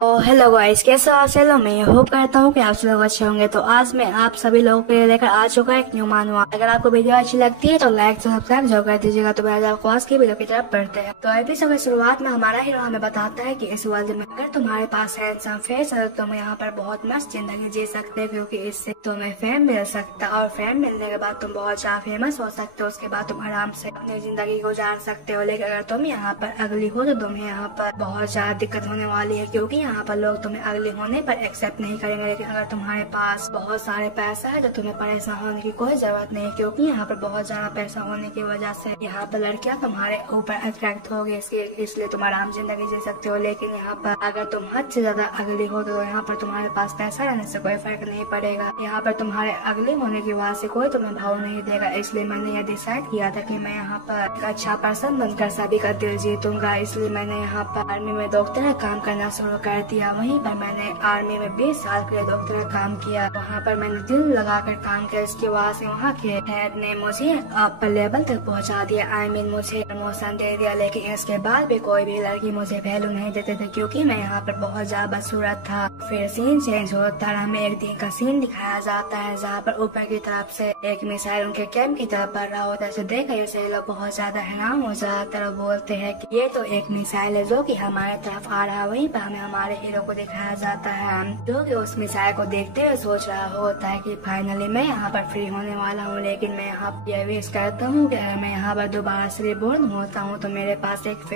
Hello guys, कैसे हो आप? चलो मैं होप करता हूँ कि आप सब लोग अच्छे होंगे। तो आज मैं आप सभी लोगों के लिए लेकर आ चुका है एक न्यू मानवा। अगर आपको वीडियो अच्छी लगती है तो लाइक सब्सक्राइब जरूर कर दीजिएगा। तो मैं आपको आज की वीडियो की तरफ बढ़ते हैं। तो एपिसोड की शुरुआत में हमारा हीरो हमें बताता है कि इस वर्ल्ड में अगर तुम्हारे पास हैंडसम फेस है तो तुम यहाँ पर बहुत मस्त जिंदगी जी सकते हो, क्योंकि इससे तुम्हें फेम मिल सकता है और फेम मिलने के बाद तुम बहुत ज्यादा फेमस हो सकते हो। उसके बाद तुम आराम से अपनी जिंदगी गुजार सकते हो। लेकिन अगर तुम यहाँ पर अगली हो तो तुम्हें यहाँ पर बहुत ज्यादा दिक्कत होने वाली है, क्योंकि यहाँ पर लोग तुम्हें अगली होने पर एक्सेप्ट नहीं करेंगे। लेकिन अगर तुम्हारे पास बहुत सारे पैसा है तो तुम्हें परेशान होने की कोई जरूरत नहीं, क्योंकि यहाँ पर बहुत ज्यादा पैसा होने की वजह से यहाँ पर लड़कियां तुम्हारे ऊपर अट्रैक्ट होगी, इसलिए तुम आराम जिंदगी जी सकते हो। लेकिन यहाँ पर अगर तुम हद से ज्यादा अगली हो तो यहाँ पर तुम्हारे पास पैसा रहने से कोई फर्क नहीं पड़ेगा। यहाँ पर तुम्हारे अगली होने की वजह से कोई तुम्हें भाव नहीं देगा। इसलिए मैंने यह डिसाइड किया था कि मैं यहाँ पर एक अच्छा पर्सन बनकर सभी का दिल जीतूंगा। इसलिए मैंने यहाँ पर आर्मी में डॉक्टर का काम करना शुरू कर दिया। वहीं पर मैंने आर्मी में 20 साल के लिए डॉक्टर का काम किया। वहाँ पर मैंने दिल लगाकर काम किया। इसके बाद से वहाँ के हेड ने मुझे अपर लेवल तक पहुँचा दिया। मुझे प्रमोशन दे दिया। लेकिन इसके बाद भी कोई भी लड़की मुझे वैल्यू नहीं देते थे, क्योंकि मैं यहाँ पर बहुत ज्यादा बदसूरत था। फिर सीन चेंज होता है। हमें एक दिन का सीन दिखाया जाता है जहाँ पर ऊपर की तरफ से एक मिसाइल उनके कैंप की तरफ बढ़ रहा होता है। देख ऐसे लोग बहुत ज्यादा हैरान हो जाते हैं और बोलते हैं कि ये तो एक मिसाइल है जो कि हमारे तरफ आ रहा है। वहीं पर हमें हमारे हीरो को दिखाया जाता है जो कि उस मिसाइल को देखते हुए सोच रहा होता है कि फाइनली मैं यहाँ पर फ्री होने वाला हूँ। लेकिन मैं यहाँ यह विश करता हूँ कि अगर मैं यहाँ पर दोबारा से रिबॉर्न होता हूँ तो मेरे पास एक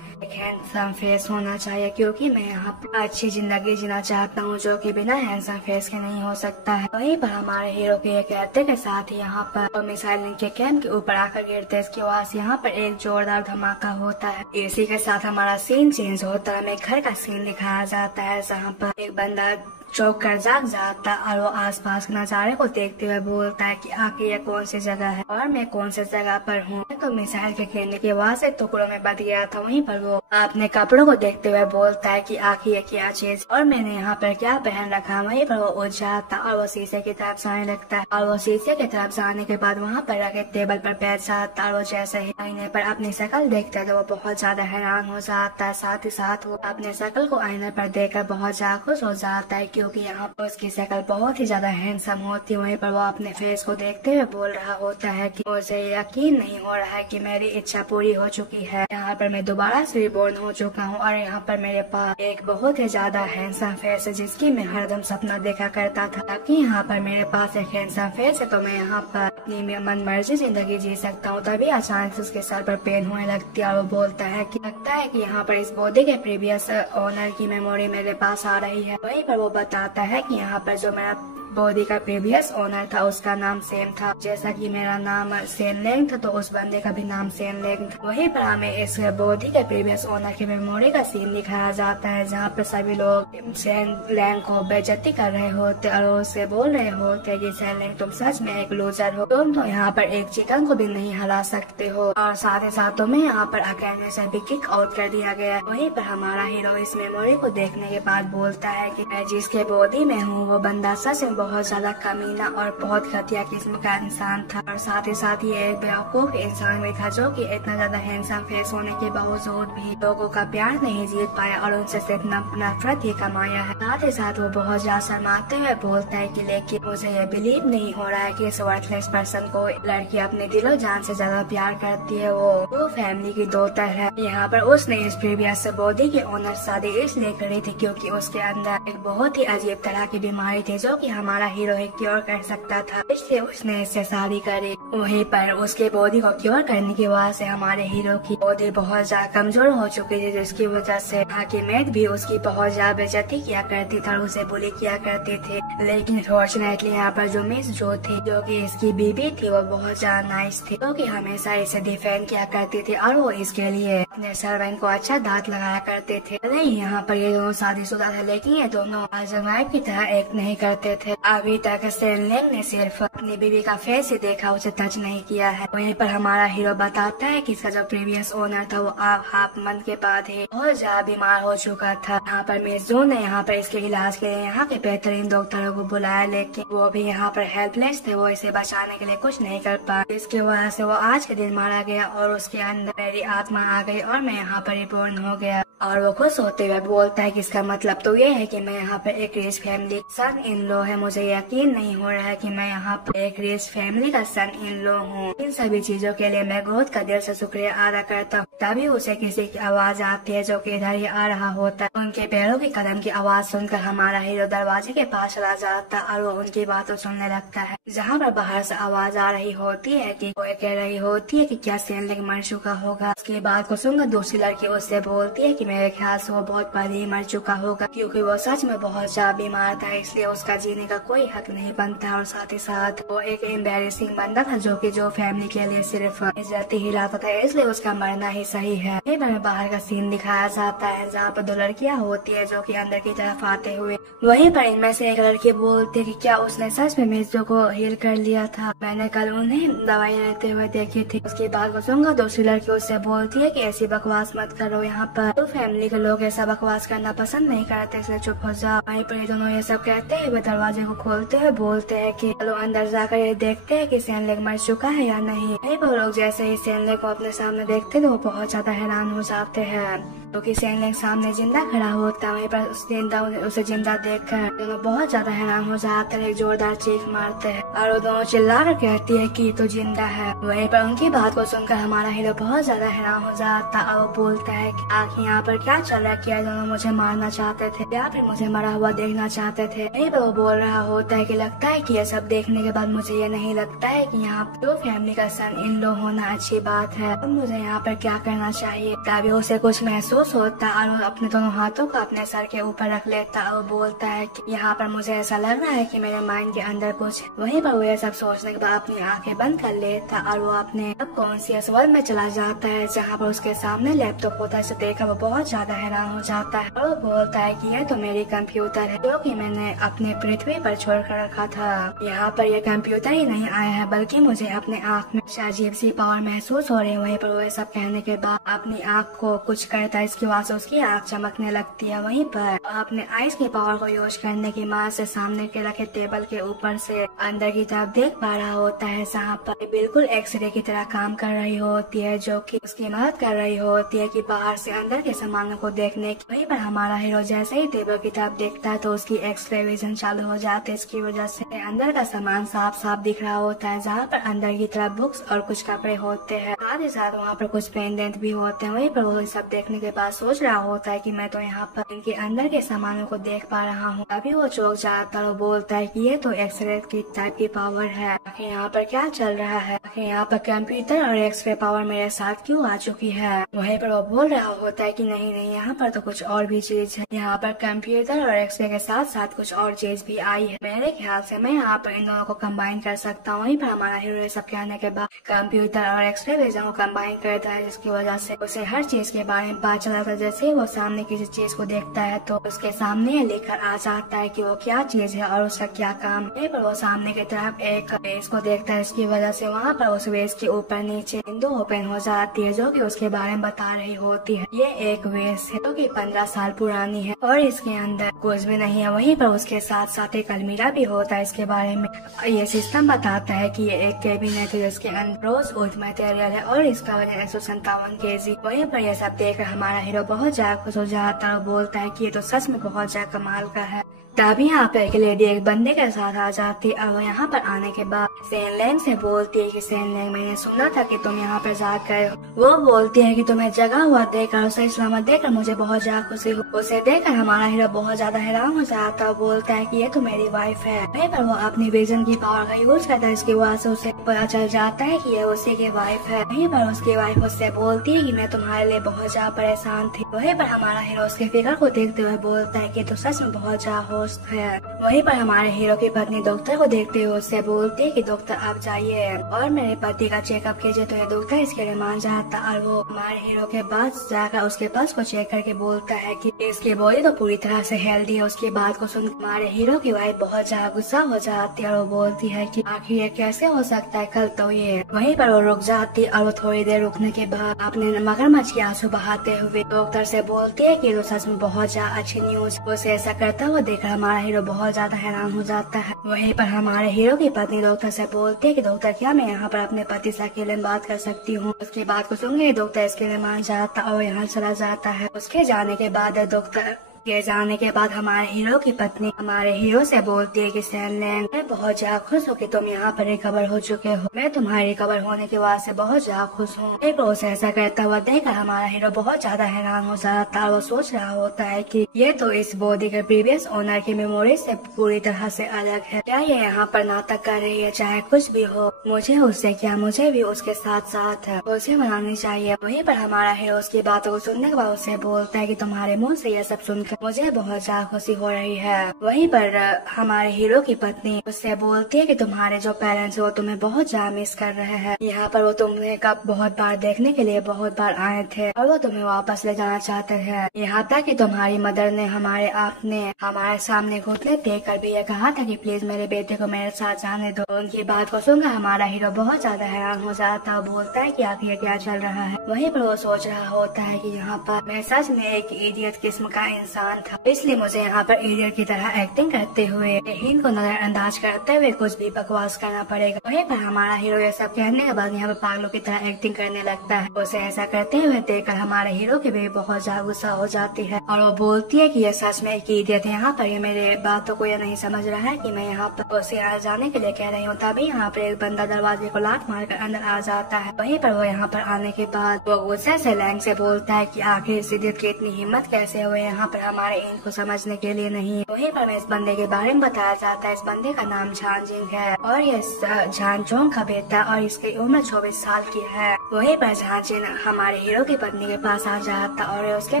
हैंडसम फेस होना चाहिए, क्योंकि मैं यहाँ पर अच्छी जिंदगी जीना चाहता हूँ जो कि बिना हैंडसम फेस के नहीं हो सकता है। वहीं पर हमारे हीरो के एक कहते के साथ ही यहाँ पर मिसाइल इनके कैंप के ऊपर आकर गिरते है। इसके बाद यहाँ पर एक जोरदार धमाका होता है। इसी के साथ हमारा सीन चेंज होता है। हमें घर का सीन दिखाया जाता है जहाँ पर एक बंदा चौक कर जाग जाता और वो आसपास के नजारे को देखते हुए बोलता है कि आखिर ये कौन सी जगह है और मैं कौन सी जगह पर हूँ। तो मिसाइल के गिरने के बाद से टुकड़ों में बच गया था। वहीं पर वो अपने कपड़ों को देखते हुए बोलता है कि आखिर ये क्या चीज और मैंने यहाँ पर क्या पहन रखा। वहीं पर वो उठ जाता और वो शीशे की तरफ जाने लगता है और वो शीशे की तरफ जाने के बाद वहाँ पर रखे टेबल पर बैठ जाता और वो जैसे ही आईने पर अपनी शक्ल देखता है तो वो बहुत ज्यादा हैरान हो जाता है। साथ ही साथ वो अपने शक्ल को आईने पर देखकर बहुत ज्यादा खुश हो जाता है, क्योंकि यहाँ पर उसकी शक्ल बहुत ही ज्यादा हैंडसम होती है। वहीं पर वो अपने फेस को देखते हुए बोल रहा होता है कि मुझे यकीन नहीं हो रहा है कि मेरी इच्छा पूरी हो चुकी है। यहाँ पर मैं दोबारा से रिबॉर्न हो चुका हूँ और यहाँ पर मेरे पास एक बहुत ही ज्यादा हैंडसम फेस है जिसकी मैं हरदम सपना देखा करता था। ताकि यहाँ पर मेरे पास एक हैंडसम फेस है तो मैं यहाँ पर अपनी मन मर्जी जिंदगी जी सकता हूँ। तभी अचानक से उसके सर पर पेन होने लगती है और वो बोलता है कि लगता है कि यहाँ पर इस बॉडी के प्रीवियस ओनर की मेमोरी मेरे पास आ रही है। वहीं पर वो बताता है कि यहाँ पर जो मेरा बॉडी का प्रीवियस ओनर था उसका नाम सेम था। जैसा कि मेरा नाम सेन लेंग था तो उस बंदे का भी नाम सेन लेंग था। वहीं पर हमें इस बॉडी के प्रीवियस ओनर की मेमोरी का सीन दिखाया जाता है जहाँ पर सभी लोग सेन लेंग को बेइज्जती कर रहे होते और उससे बोल रहे होते कि सेन लेंग तुम सच में एक लूजर हो, तुम तो यहाँ पर एक चिकन को भी नहीं हरा सकते हो और साथ ही साथ तुम्हें यहाँ पर अकेडमी से भी किक आउट कर दिया गया। वहीं पर हमारा हीरो इस मेमोरी को देखने के बाद बोलता है कि मैं जिसके बॉडी में हूँ वो बंदा सच में बहुत ज्यादा कमीना और बहुत घटिया किस्म का इंसान था और साथ ही साथ ये एक बेवकूफ इंसान भी था जो कि इतना ज्यादा हैंडसम फेस होने के बावजूद भी लोगों का प्यार नहीं जीत पाया और उनसे सिर्फ नफरत ही कमाया है। साथ ही साथ वो बहुत ज्यादा शर्माते हुए बोलता है कि लेकिन मुझे ये बिलीव नहीं हो रहा है कि इस वर्थलेस पर्सन को लड़की अपने दिलो जान से ज्यादा प्यार करती है। वो फैमिली की डॉटर है। यहाँ पर उसने इस प्रीवियस बॉडी के ओनर शादी इसलिए करी थी क्योंकि उसके अंदर एक बहुत ही अजीब तरह की बीमारी थी जो कि हमारा हीरो क्योर कर सकता था, इसलिए उसने इससे शादी करी। वहीं पर उसके बॉडी को क्योर करने की वजह से हमारे हीरो की बॉडी बहुत ज्यादा कमजोर हो चुकी थी, जिसकी वजह से यहाँ की मेट भी उसकी बहुत ज्यादा बेइज्जती किया करती थी और उसे बुली किया करते थे। लेकिन फॉर्चुनेटली यहाँ पर जो मिस जो थी जो कि इसकी बीबी थी वो बहुत ज्यादा नाइस थी, जो कि हमेशा इसे डिफेंड किया करती थी और वो इसके लिए अपने सर्वेंट को अच्छा दांत लगाया करते थे। नहीं, यहाँ पर ये दोनों शादीशुदा थे लेकिन ये दोनों हस्बैंड की तरह एक नहीं करते थे। अभी तक सेन लेंग ने सिर्फ अपनी बीवी का फेस ही देखा, उसे टच नहीं किया है। वहीं पर हमारा हीरो बताता है कि इसका जो प्रीवियस ओनर था वो हाफ मंथ के बाद ही बहुत ज्यादा बीमार हो चुका था। यहाँ पर मिस जून ने यहाँ पर इसके इलाज के लिए यहाँ के बेहतरीन डॉक्टरों को बुलाया, लेकिन वो भी यहाँ पर हेल्पलेस थे। वो इसे बचाने के लिए कुछ नहीं कर पाए, इसकी वजह से वो आज के दिन मारा गया और उसके अंदर मेरी आत्मा आ गई और मैं यहाँ पर रिबॉर्न हो गया। और वो खुश होते हुए बोलता है कि इसका मतलब तो ये है कि मैं यहाँ पर एक rich family son in law है। मुझे यकीन नहीं हो रहा है कि मैं यहाँ पर एक रिच फैमिली का सन इन लॉ हूँ। इन सभी चीजों के लिए मैं गॉड का दिल से शुक्रिया अदा करता हूँ। तभी उसे किसी की आवाज आती है जो कि इधर ही आ रहा होता है। उनके पैरों की कदम की आवाज सुनकर हमारा हीरो दरवाजे के पास चला जाता है और वो उनकी बातों सुनने लगता है, जहाँ पर बाहर से आवाज आ रही होती है कि वो कह रही होती है कि क्या सेनलिंग मर चुका होगा। उसकी बात को सुनकर दूसरी लड़की उससे बोलती है कि मेरे ख्याल से वो बहुत पहले ही मर चुका होगा, क्योंकि वो सच में बहुत ज्यादा बीमार था, इसलिए उसका जीने का कोई हक नहीं बनता। और साथ ही साथ वो एक एम्बेरसिंग बंदा था जो फैमिली के लिए सिर्फ इज्जत ही लाता था, इसलिए उसका मरना ही सही है। बाहर का सीन दिखाया जाता है जहाँ पर दो लड़कियाँ होती है जो कि अंदर की तरफ आते हुए। वहीं पर इनमें से एक लड़की बोलती है कि क्या उसने सच में मिर्जो को हील कर लिया था, मैंने कल उन्हें दवाई लेते हुए देखी थी। उसकी बात को सुनकर दूसरी लड़की उससे बोलती है कि ऐसी बकवास मत करो, यहाँ पर तो फैमिली के लोग ऐसा बकवास करना पसंद नहीं करते, इसलिए चुप हो जाओ। वहीं पर ये दोनों ये सब कहते हैं, वे दरवाजे को खोलते हुए बोलते हैं कि चलो अंदर जाकर ये देखते हैं कि सेनलेग मर चुका है या नहीं। वो लोग जैसे ही सेनलेग को अपने सामने देखते हैं तो वो बहुत ज्यादा हैरान हो जाते हैं, क्योंकि सेनलेग सामने जिंदा खड़ा होता है। वहीं पर उसे जिंदा देखकर दोनों बहुत ज्यादा हैरान हो जाते हैं, एक जोरदार चीख मारते हैं और वो दोनों चिल्लाकर कहती है कि तो जिंदा है। वहीं पर उनकी बात को सुनकर हमारा हीरो बहुत ज्यादा हैरान हो जाता है और वो बोलता है कि आखिर यहाँ पर क्या चल रहा है, क्या दोनों मुझे मारना चाहते थे या फिर मुझे मरा हुआ देखना चाहते थे। वहीं पर वो बोल रहा होता है कि लगता है कि ये सब देखने के बाद मुझे ये नहीं लगता है कि यहाँ तो फैमिली का सन इन लो होना अच्छी बात है, तो मुझे यहाँ पर क्या करना चाहिए। तभी उसे कुछ महसूस होता है और वो अपने दोनों हाथों को अपने सर के ऊपर रख लेता है और बोलता है कि यहाँ पर मुझे ऐसा लग रहा है कि मेरे माइंड के अंदर कुछ। वहीं पर वो ये सब सोचने के बाद अपनी आंखें बंद कर लेता और वो अपने सबकॉन्शियस वर्ल्ड में चला जाता है, जहाँ पर उसके सामने लैपटॉप होता है। इसे देखकर वो बहुत ज्यादा हैरान हो जाता है और वो बोलता है कि यह तो मेरी कंप्यूटर है जो कि मैंने अपने पृथ्वी पर छोड़ कर रखा था। यहाँ पर यह कंप्यूटर ही नहीं आया है बल्कि मुझे अपने आँख में अजीब सी पावर महसूस हो रही है। वहीं पर वो सब कहने के बाद अपनी आँख को कुछ करता है, इसकी वजह से उसकी आँख चमकने लगती है। वहीं पर अपने आइस की पावर को यूज करने की मदद से सामने के रखे टेबल के ऊपर से अंदर की तरफ देख पा रहा होता है, जहाँ पर बिल्कुल एक्सरे की तरह काम कर रही होती है, जो कि उसकी मदद कर रही होती है कि बाहर से अंदर के सामानों को देखने की। वहीं पर हमारा हीरो जैसे ही टेबल की तरफ देखता है तो उसकी एक्सरे विजन चालू हो जाती है, इसकी वजह से अंदर का सामान साफ साफ दिख रहा होता है, जहाँ पर अंदर की तरफ बुक्स और कुछ कपड़े होते हैं, साथ ही साथ वहाँ पर कुछ पेंडेंट भी होते हैं। वहीं पर वो सब देखने के बाद सोच रहा होता है कि मैं तो यहाँ पर इनके अंदर के सामानों को देख पा रहा हूँ। अभी वो चौंक जाता है और बोलता है कि ये तो एक्सरे की टाइप की पावर है, आखिर यहाँ पर क्या चल रहा है, आखिर यहाँ पर कंप्यूटर और एक्सरे पावर मेरे साथ क्यों आ चुकी है। वहीं पर वो बोल रहा होता है कि नहीं नहीं, यहाँ पर तो कुछ और भी चीज है, यहाँ पर कंप्यूटर और एक्सरे के साथ साथ कुछ और चीज भी आई है, मेरे ख्याल से मैं यहाँ पर इन दोनों को कंबाइन कर सकता हूँ। वहीं पर हमारा हीरो सब कहने के बाद कंप्यूटर और एक्सरे विजन को कंबाइन करता है, जिसकी वजह से उसे हर चीज के बारे में पता चलता है। जैसे ही वो सामने किसी चीज को देखता है तो उसके सामने लेकर आ जाता है कि वो क्या चीज है और उसका क्या काम है। पर वो सामने की तरफ एक वेस को देखता है, इसकी वजह से वहाँ पर उस वेस के ऊपर नीचे विंडो ओपन हो जाती है, जो कि उसके बारे में बता रही होती है। ये एक वेस है जो कि 15 साल पुरानी है और इसके अंदर कुछ भी नहीं है। वहीं पर उसके साथ साथ एक अलमीरा भी होता है, इसके बारे में ये सिस्टम बताता है कि ये एक कैबिनेट है जिसके अंदर रोज वुड मटेरियल है और इसका वजन 157 kg। वहीं पर यह सब देखकर हमारा हीरो बहुत ज्यादा खुश हो जाता है और बोलता है कि ये तो सच में बहुत ज्यादा कमाल का है। तभी यहाँ पर एक लेडी एक बंदे के साथ आ जाती है और यहाँ पर आने के बाद सेनलैंग से बोलती है कि सेनलैंग, मैंने सुना था कि तुम यहाँ पर जाकर। वो बोलती है कि तुम्हें जगा हुआ देखकर उसे सलामत देखकर मुझे बहुत ज्यादा खुशी हुई। उसे देखकर हमारा हीरो बहुत ज्यादा हैरान हो जाता है, बोलता है कि ये तो मेरी वाइफ है। वहीं पर वो अपनी विजन की पावर का यूज करता है, इसकी वजह से उसे पता चल जाता है कि ये उसी की वाइफ है। वहीं पर उसकी वाइफ उससे बोलती है कि मैं तुम्हारे लिए बहुत ज्यादा परेशान थी। वहीं पर हमारा हीरो उसके फिगर को देखते हुए बोलता है कि तो सच में बहुत ज्यादा है। वहीं पर हमारे हीरो की पत्नी डॉक्टर को देखते हुए उससे बोलती है कि डॉक्टर आप जाइए और मेरे पति का चेकअप कीजिए। तो ये डॉक्टर इसके लिए मान जाता और वो हमारे हीरो के पास जाकर उसके पास को चेक करके बोलता है कि इसकी बॉडी तो पूरी तरह से हेल्दी है। उसकी बात को सुन हमारे हीरो की वाइफ बहुत ज्यादा गुस्सा हो जाती है और वो बोलती है कि आखिर ये कैसे हो सकता है, कल तो ये। वहीं पर वो रुक जाती और वो थोड़ी देर रुकने के बाद अपने मगरमच्छ के आंसू बहाते हुए डॉक्टर से बोलती है कि तो सच में बहुत ज्यादा अच्छी न्यूज। उसे ऐसा करता हुआ देख हमारा हीरो बहुत ज्यादा हैरान हो जाता है। वहीं पर हमारे हीरो की पत्नी डॉक्टर से बोलती है कि डॉक्टर क्या मैं यहाँ पर अपने पति से अकेले में बात कर सकती हूँ। उसकी बात को सुनकर डॉक्टर इसके लिए मान जाता और यहाँ चला जाता है। उसके जाने के बाद डॉक्टर के जाने के बाद हमारे हीरो की पत्नी हमारे हीरो से बोलती है कि सैनलैंग, मैं बहुत ज्यादा खुश हूँ कि तुम यहाँ पर रिकवर हो चुके हो। मैं तुम्हारे रिकवर होने के बाद से बहुत ज्यादा खुश हूँ। एक रोज ऐसा कहता हुआ देखकर हमारा हीरो बहुत ज्यादा हैरान हो जाता है। वो सोच रहा होता है कि ये तो इस बॉडी के प्रीवियस ओनर की मेमोरी से पूरी तरह से अलग है। क्या ये यहाँ पर नाटक कर रही है? चाहे कुछ भी हो, मुझे उससे क्या, मुझे भी उसके साथ साथ है, उसे मनानी चाहिए। वहीं पर हमारा हीरो उसकी बातों को सुनने के बाद उसे बोलता है कि तुम्हारे मुँह से यह सब सुनकर मुझे बहुत ज्यादा खुशी हो रही है। वहीं पर हमारे हीरो की पत्नी उससे बोलती है कि तुम्हारे जो पेरेंट्स वो तुम्हें बहुत ज्यादा मिस कर रहे हैं। यहाँ पर वो तुम्हें कब बहुत बार देखने के लिए बहुत बार आए थे और वो तुम्हें वापस ले जाना चाहते हैं। यहाँ तक कि तुम्हारी मदर ने हमारे सामने घुटने टेक कर भी ये कहा था कि प्लीज मेरे बेटे को मेरे साथ जाने दो। उनकी बात को सुनकर हमारा हीरो बहुत ज्यादा हैरान हो जाता है। बोलता है कि आखिर क्या चल रहा है। वहीं पर वो सोच रहा होता है कि यहाँ पर मैं सच में एक इडियट किस्म का इंसान था, इसलिए मुझे यहाँ पर इडियट की तरह एक्टिंग करते हुए हीन को नजरअंदाज करते हुए कुछ भी बकवास करना पड़ेगा। वहीं पर हमारा हीरो ये सब कहने के बाद यहाँ पर पागलों की तरह एक्टिंग करने लगता है। उसे ऐसा करते हुए देखकर हमारे हीरो की भी बहुत ज्यादा गुस्सा हो जाती है और वो बोलती है कि ये सच में एक इडियट है। यहाँ पर ये मेरे बातों को ये नहीं समझ रहा है कि मैं यहाँ पर उसे यहाँ जाने के लिए कह रही हूँ। तभी यहाँ पर एक बंदा दरवाजे को लात मारकर अंदर आ जाता है। वहीं पर वो यहाँ पर आने के बाद वो गुस्से से लैंग से बोलता है कि आखिर इस इडियट की इतनी हिम्मत कैसे हुई यहाँ पर हमारे इनको समझने के लिए नहीं। वहीं पर इस बंदे के बारे में बताया जाता है। इस बंदे का नाम झांजिंग है और ये झांचोंग का बेटा और इसकी उम्र 24 साल की है। वहीं पर झांजिंग हमारे हीरो की पत्नी के पास आ जाता और उसके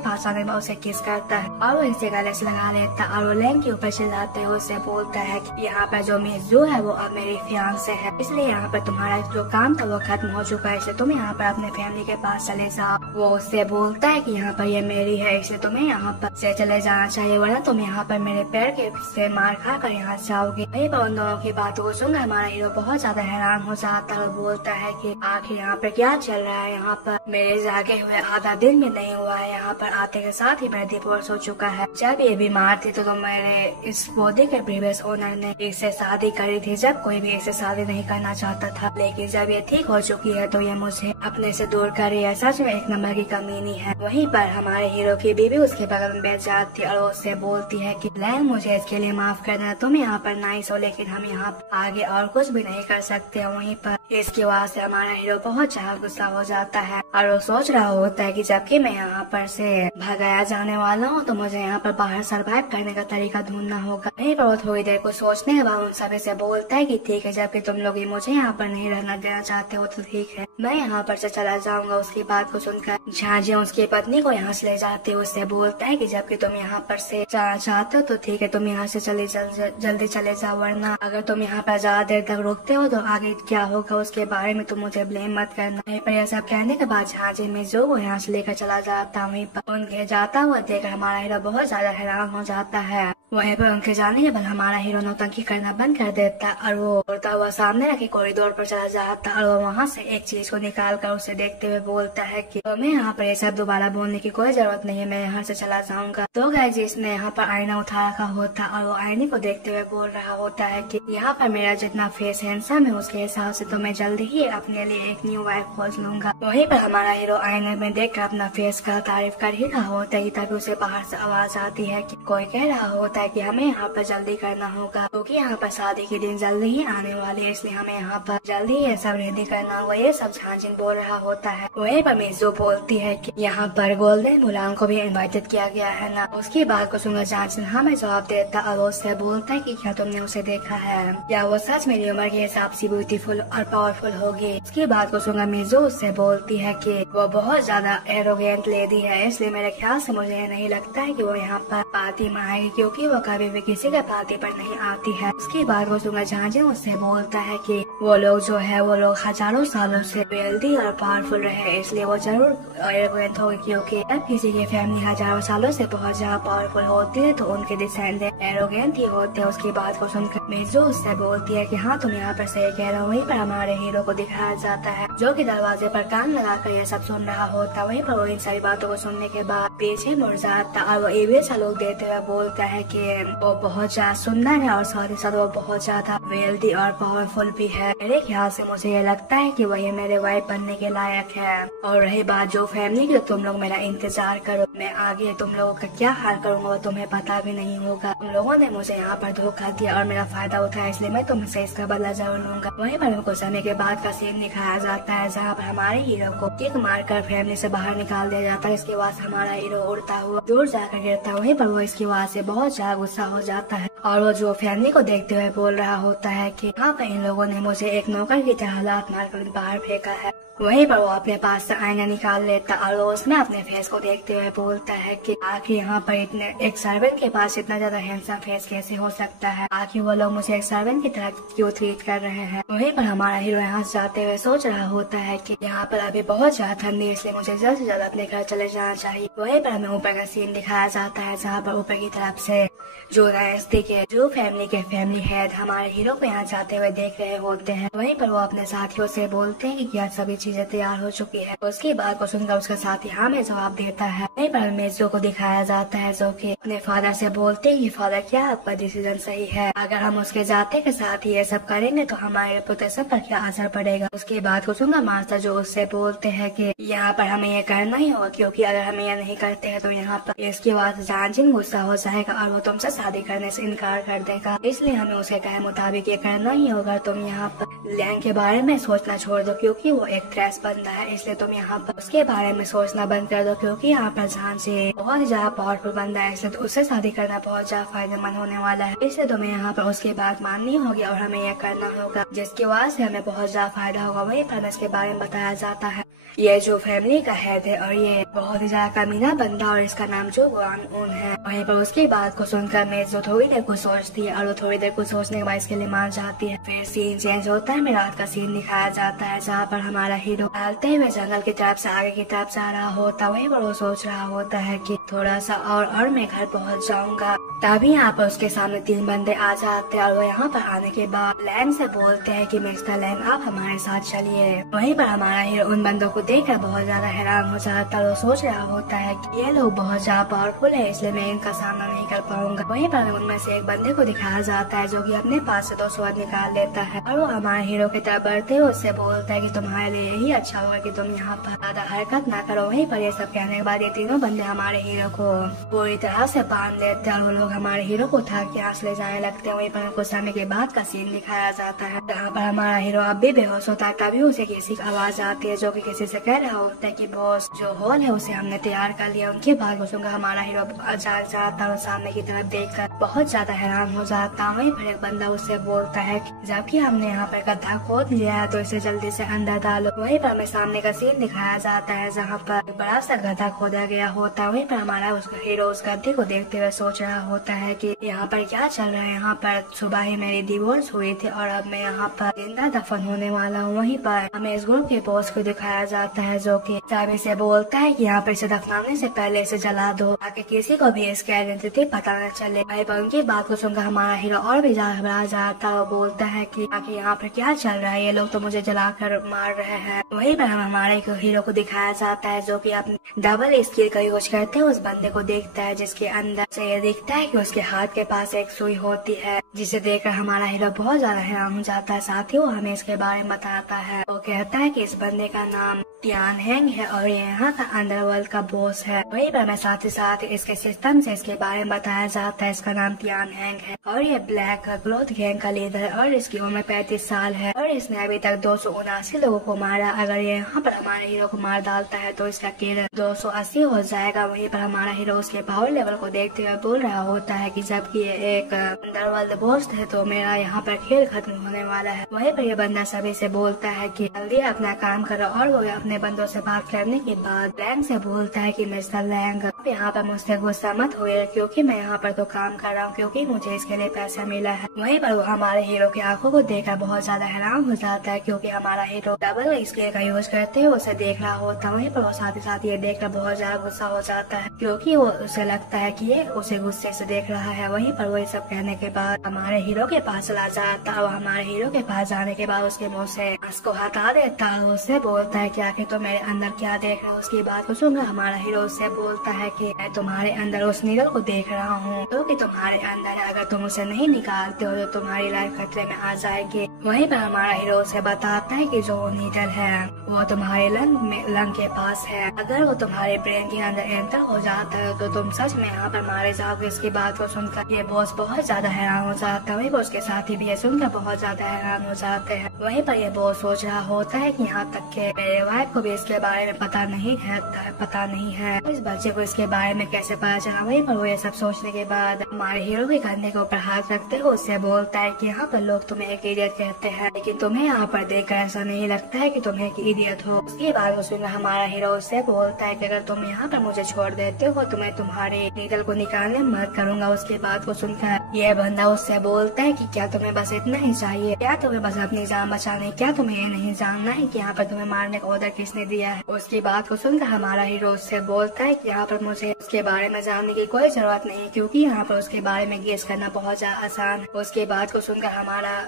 पास आने में उसे किस करता है और वो इसे गले से लगा लेता और वो लैंग के ऊपर चिल्लाते हुए उसे बोलता है कि यहाँ पर जो मिज़ू है वो अब मेरी फियांसे है, इसलिए यहाँ पर तुम्हारा जो काम था वो खत्म हो चुका है, इसलिए तुम यहाँ पर अपने फैमिली के पास चले जाओ। वो उससे बोलता है कि यहाँ पर ये मेरी है, इसलिए तुम्हें यहाँ पर से चले जाना चाहिए, वरना तुम यहाँ पर मेरे पैर के से मार खा कर यहाँ जाओगे। वहीं पर उन दोनों की बातों को सुनकर हमारा हीरो बहुत ज्यादा हैरान हो जाता है और बोलता है कि आखिर यहाँ पर क्या चल रहा है। यहाँ पर मेरे जागे हुए आधा दिन भी नहीं हुआ है, यहाँ पर आते के साथ ही मेरा डिवोर्स हो चुका है। जब ये बीमार थी तो मेरे इस बॉडी के प्रीवियस ओनर ने इससे शादी करी थी, जब कोई भी इससे शादी नहीं करना चाहता था, लेकिन जब ये ठीक हो चुकी है तो ये मुझे अपने से दूर कर रही है। सच में एक नंबर की कमीनी है। वहीं पर हमारे हीरो की बीवी उसके बगल में बैठ जाती है और उससे बोलती है कि लैंग मुझे इसके लिए माफ करना, तुम यहाँ पर नाइस हो लेकिन हम यहाँ आगे और कुछ भी नहीं कर सकते। वहीं पर इसकी आवाज से हमारा हीरो बहुत ज्यादा गुस्सा हो जाता है और वो सोच रहा होता है कि जबकि मैं यहाँ पर से भगाया जाने वाला हूँ तो मुझे यहाँ पर बाहर सरवाइव करने का तरीका ढूंढना होगा। वहीं पर वो थोड़ी देर को सोचने के बाद उन सभी से बोलता है कि ठीक है, जबकि तुम लोग मुझे यहाँ पर नहीं रहना देना चाहते हो तो ठीक है, मैं यहाँ पर से चला जाऊंगा। उसकी बात को सुनकर झांझी उसकी पत्नी को यहाँ से ले जाते हुए उससे बोलता है कि जबकि तुम यहाँ पर से जाना चाहते हो तो ठीक है, तुम यहाँ से जल्दी चले जाओ, वरना अगर तुम यहाँ पर ज्यादा देर तक रुकते हो तो आगे क्या होगा उसके बारे में तुम मुझे ब्लेम मत करना। पर यह सब कहने के बाद झांझी में जो वो यहाँ से लेकर चला जाता, वहीं पर उनके जाता हुआ देखकर हमारा हीरो बहुत ज्यादा हैरान हो जाता है। वहीं पर उनके जाने के बाद हमारा हीरो नौटंकी करना बंद कर देता और वो उड़ता हुआ सामने रखे कॉरिडोर पर चला जाता और वो वहाँ से एक चीज को निकाल कर उसे देखते हुए बोलता है कि मैं यहाँ पर ये सब दोबारा बोलने की कोई जरूरत नहीं है, मैं यहाँ से चला जाऊंगा। तो गाइस इसने यहाँ पर आईना उठा रखा होता और वो आईने को देखते हुए बोल रहा होता है कि यहाँ पर मेरा जितना फेस हैंडसम है उसके हिसाब से तो मैं जल्दी ही अपने लिए एक न्यू वाइफ खोज लूंगा। वहीं पर हमारा हीरो आईने में देखकर अपना फेस का तारीफ कर ही रहा होता है, तभी उसे बाहर से आवाज आती है कि कोई कह रहा होता है कि हमें यहाँ पर जल्दी करना होगा क्योंकि यहाँ पर शादी के दिन जल्दी ही आने वाली है, इसलिए हमें यहाँ पर जल्दी ये सब रेडी करना होगा। ये सब झांझिन बोल रहा होता है। वहीं पर मिज़ू बोलती है कि यहाँ पर गोल्डन मुलांग को भी इनवाइटेड किया गया है ना। उसकी बात को सुनकर झांझिन हमें जवाब देता और उससे बोलता है कि क्या तुमने उसे देखा है, या वो सच मेरी उम्र के हिसाब से ब्यूटीफुल और पावरफुल होगी। उसकी बात को सुनकर मिज़ू उससे बोलती है कि वो बहुत ज्यादा एरोगेंट लेडी है, इसलिए मेरे ख्याल से मुझे नहीं लगता है कि वो यहाँ पर पार्टी में आएगी क्योंकि वो कभी भी किसी के पार्टी पर नहीं आती है। उसकी बात को सुनकर झांझिन उससे बोलता है कि वो लोग जो है वो लोग हजारों सालों से वेल्दी और पावरफुल रहे, इसलिए वो जरूर एरोगेंट होगी क्योंकि जब किसी की फैमिली हजारों सालों से बहुत ज्यादा पावरफुल होती है तो उनके डिसेंडेंट एरोगेंट ही होते हैं। उसकी बात को सुनकर मिज़ू उससे बोलती है कि हाँ तुम यहाँ पर सही कह रहे हो। वहीं पर हमारे हीरो को दिखाया जाता है जो कि दरवाजे पर कान लगाकर ये सब सुन रहा होता। वहीं पर वो इन सारी बातों को सुनने के बाद पीछे मुड़ जाता और वो एवे सलूक देते हुए बोलता है कि वो बहुत ज्यादा सुंदर है और साथ ही साथ वो बहुत ज्यादा वेल्दी और पावरफुल भी है। मेरे ख्याल से मुझे ये लगता है कि वही मेरे वाइफ बनने के लायक है। और रही बात जो फैमिली की, तो तुम लोग मेरा इंतजार करो, मैं आगे तुम लोगों का क्या हाल करूँगा वो तुम्हें पता भी नहीं होगा। तुम लोगों ने मुझे यहाँ पर धोखा दिया और मेरा फायदा उठाया, इसलिए मैं तुमसे इसका बदला जरूर लूंगा। वहीं पर कुछ समय के बाद का सीन दिखाया जाता है जहाँ पर हमारे हीरो को किक मारकर फैमिली से बाहर निकाल दिया जाता है। इसके बाद हमारा हीरो उड़ता हुआ दूर जाकर गिरता है। वहीं पर वो इसकी आवाज से बहुत ज्यादा गुस्सा हो जाता है और वो जो फैमिली को देखते हुए बोल रहा होता है कि यहाँ पर इन लोगों ने मुझे एक नौकर की तरह लात मारकर बाहर फेंका है। वहीं पर वो अपने पास से आईना निकाल लेता और वो उसमें अपने फेस को देखते हुए बोलता है कि आखिर यहाँ पर इतने एक सर्वेंट के पास इतना ज्यादा हैंडसम फेस कैसे हो सकता है, आखिर वो लोग मुझे एक सर्वेंट की तरह क्यों ट्रीट कर रहे हैं। वहीं पर हमारा हीरो यहाँ से जाते हुए सोच रहा होता है कि यहाँ पर अभी बहुत ज्यादा ठंडी है, इसलिए मुझे जल्द से जल्द अपने घर चले जाना चाहिए। वहीं पर हमें ऊपर का सीन दिखाया जाता है जहाँ पर ऊपर की तरफ से जो फैमिली के फैमिली हेड हमारे हीरो को यहाँ जाते हुए देख रहे होते हैं। वहीं पर वो अपने साथियों से बोलते हैं कि क्या सभी चीजें तैयार हो चुकी है। उसकी बात को सुनकर उसका साथी हाँ में जवाब देता है। वहीं पर मेजो को दिखाया जाता है जो कि अपने फादर से बोलते हैं कि फादर क्या आपका डिसीजन सही है, अगर हम उसके जाते के साथ ही ये सब करेंगे तो हमारे रेपुटेशन पर क्या असर पड़ेगा। उसकी बात को सुनकर मास्टर जो उससे बोलते हैं कि यहाँ पर हमें ये करना ही होगा, क्योंकि अगर हम ये नहीं करते हैं तो यहाँ पर इसके बाद जानजिन गुस्सा हो जाएगा और वो तुमसे शादी करने से इनकार कर देगा, इसलिए हमें उसके कहे मुताबिक ये करना ही होगा। तुम यहाँ पर लैंग के बारे में सोचना छोड़ दो क्योंकि वो एक थ्रेस बंदा है, इसलिए तुम यहाँ पर उसके बारे में सोचना बंद कर दो क्योंकि यहाँ पर झांसी बहुत ज्यादा पावरफुल बंदा है, इसलिए तो उससे शादी करना बहुत ज्यादा फायदेमंद होने वाला है। इसलिए तुम्हें यहाँ पर उसकी बात माननी होगी और हमें यह करना होगा जिसकी वजह से हमें बहुत ज्यादा फायदा होगा। वही पर इसके बारे में बताया जाता है ये जो फैमिली का हेड है और ये बहुत ही ज्यादा कमीना बंदा और इसका नाम जो गुआन उन है। वहीं पर उसकी बात को सुनकर मेजो थोड़ी देर को सोचती है और वो थोड़ी देर को सोचने के बाद इसके लिए मान जाती है। फिर सीन चेंज होता है, रात का सीन दिखाया जाता है जहाँ पर हमारा हीरो टहलते हुए जंगल की तरफ से आगे की तरफ जा रहा होता। वहीं पर वो सोच रहा होता है कि थोड़ा सा और मैं घर पहुँच जाऊंगा। तभी यहाँ पर उसके सामने 3 बंदे आ जाते हैं और वो यहाँ पर आने के बाद लैंग से बोलते हैं कि मिस्टर लैंग आप हमारे साथ चलिए। वहीं पर हमारा हीरो उन बंदों को देखकर बहुत ज्यादा हैरान हो जाता है। वो सोच रहा होता है कि ये लोग बहुत ज्यादा पावरफुल है, इसलिए मैं इनका सामना नहीं कर पाऊंगा। वहीं पर उनमें से एक बंदे को दिखाया जाता है जो कि अपने पास से 2 स्वord निकाल लेता है और वो हमारे हीरो की तरफ बढ़ते हुए उससे बोलता है कि तुम्हारे लिए यही अच्छा होगा कि तुम यहाँ पर ज्यादा हरकत ना करो। वहीं पर ये सब कहने के बाद ये तीनों बंदे हमारे हीरो को पूरी तरह से बांध देते हैं और वो लोग हमारे हीरो को उठा के यहाँ से ले जाने लगते हैं। वहीं पर कुछ समय के बाद का सीन दिखाया जाता है जहाँ पर हमारा हीरो अब भी बेहोश होता है। तभी उसे किसी की आवाज आती है जो कि किसी से कह रहा होता है कि बॉस जो हॉल है उसे हमने तैयार कर लिया। उनके बाद सुनकर हमारा हीरो जाग जाता है और सामने की तरफ देखकर बहुत ज्यादा हैरान हो जाता है। वहीं पर एक बंदा उससे बोलता है जबकि हमने यहाँ पर गड्ढा खोद लिया है तो इसे जल्दी से अंदर डालो। वहीं पर हमें सामने का सीन दिखाया जाता है जहाँ पर बड़ा सा गड्ढा खोदा गया होता है। वहीं पर हमारा हीरो उस गड्ढे को देखते हुए सोच रहा होता है कि यहाँ पर क्या चल रहा है, यहाँ पर सुबह ही मेरी डिवोर्स हुई थी और अब मैं यहाँ पर जिंदा दफन होने वाला हूँ। वहीं पर हमें इस ग्रुप के बॉस को दिखाया जाता है जो कि चाबी से बोलता है कि यहाँ पर इसे दफनाने से पहले इसे जला दो ताकि किसी को भी इसकी आइडेंटिटी पता न चले। वहीं पर उनकी बात को सुनकर हमारा हीरो और भी ज्यादा घबरा जाता है और बोलता है कि यहाँ पर क्या चल रहा है, ये लोग तो मुझे जलाकर मार रहे हैं। वहीं पर हमारे हीरो को दिखाया जाता है जो कि अपने डबल स्किल का यूज करते हुए उस बंदे को देखता है जिसके अंदर से ये दिखता है कि उसके हाथ के पास एक सुई होती है, जिसे देखकर हमारा हीरो बहुत ज्यादा हैरान हो जाता है। साथ ही वो हमें इसके बारे में बताता है। वो कहता है कि इस बंदे का नाम टियान हैंग है और ये यहाँ का अंडरवर्ल्ड का बॉस है। वहीं पर हमें साथ ही साथ इसके सिस्टम से इसके बारे में बताया जाता है। इसका नाम टियान हैंग है और ये ब्लैक क्लॉथ गैंग का लीडर है और इसकी उम्र 35 साल है और इसने अभी तक 279 लोगों को मारा। अगर ये यहाँ पर हमारे हीरो को मार डालता है तो इसका किल 280 हो जाएगा। वहीं पर हमारा हीरो उसके पावर लेवल को देखते हुए बोल रहा होता है कि जबकि ये एक अंडरवर्ल्ड बॉस है तो मेरा यहाँ पर खेल खत्म होने वाला है। वहीं पर ये बंदा सभी से बोलता है कि जल्दी अपना काम करो और वो अपने अपने बंदों से बात करने के बाद लैंग से बोलता है कि मिस्टर लैंग, आप यहाँ पर मुझसे गुस्सा मत होइए, क्योंकि मैं यहाँ पर तो काम कर रहा हूँ, क्योंकि मुझे इसके लिए पैसा मिला है। वहीं पर वो हमारे हीरो की आंखों को देखकर बहुत ज्यादा हैरान हो जाता है, क्योंकि हमारा हीरो डबल स्केल का यूज करते हुए उसे देख रहा होता है। वहीं पर वो साथ ही साथ ये देखकर बहुत ज्यादा गुस्सा हो जाता है, क्योंकि वो उसे लगता है कि ये उसे गुस्से से देख रहा है। वहीं पर वो ये सब कहने के बाद हमारे हीरो के पास चला जाता है। वो हमारे हीरो के पास जाने के बाद उसके मुंह से मास्क को हटा देता है। उससे बोलता है कि आखिर तो मेरे अंदर क्या देख रहे हो। उसकी बात को सुनकर हमारा हीरो उससे बोलता है कि मैं तुम्हारे अंदर उस नीडल को देख रहा हूँ, जो कि तुम्हारे अंदर है। अगर तुम उसे नहीं निकालते हो तो तुम्हारी लाइफ खतरे में आ जाएगी। वहीं पर हमारा हीरो उसे बताता है कि जो नीडल है वो तुम्हारे लंग के पास है। अगर वो तुम्हारे ब्रेन के अंदर एंटर हो जाता है तो तुम सच में यहाँ पर मारे जाओगे। इसकी बात को सुनकर ये बॉस बहुत ज्यादा हैरान हो जाता है। वहीं पर उसके साथी भी ये सुनकर बहुत ज्यादा हैरान हो जाते हैं। वहीं पर ये बॉस सोच रहा होता है कि यहाँ तक के मेरे वाइफ को भी इसके बारे में पता नहीं है, इस बच्चे को इसके बारे में कैसे पता चला। वहीं पर वो ये सब सोचने के बाद हमारे हीरो के कंधे के ऊपर हाथ रखते हुए उससे बोलता है कि यहाँ पर लोग तुम्हें एक इडियट कहते हैं, लेकिन तुम्हें यहाँ पर देखकर ऐसा नहीं लगता है कि तुम एक इडियट हो। उसके बाद सुनकर हमारा हीरो उससे बोलता है कि अगर तुम यहाँ पर मुझे छोड़ देते हो तो मैं तुम्हारे नीडल को निकालने में मदद करूंगा। उसके बाद को सुनकर यह बंदा उससे बोलता है कि क्या तुम्हें बस इतना ही चाहिए, क्या तुम्हें बस अपनी जान बचाने, क्या तुम्हें ये नहीं जानना है कि यहाँ पर तुम्हें मारने का ऑर्डर किसने दिया है। उसकी बात को सुनकर हमारा हीरो उससे बोलता है कि यहाँ पर मुझे उसके बारे में जानने की कोई जरूरत नहीं, क्योंकि यहाँ पर उसके बारे में गेस करना बहुत ज्यादा आसान है। उसकी बात को सुनकर हमारा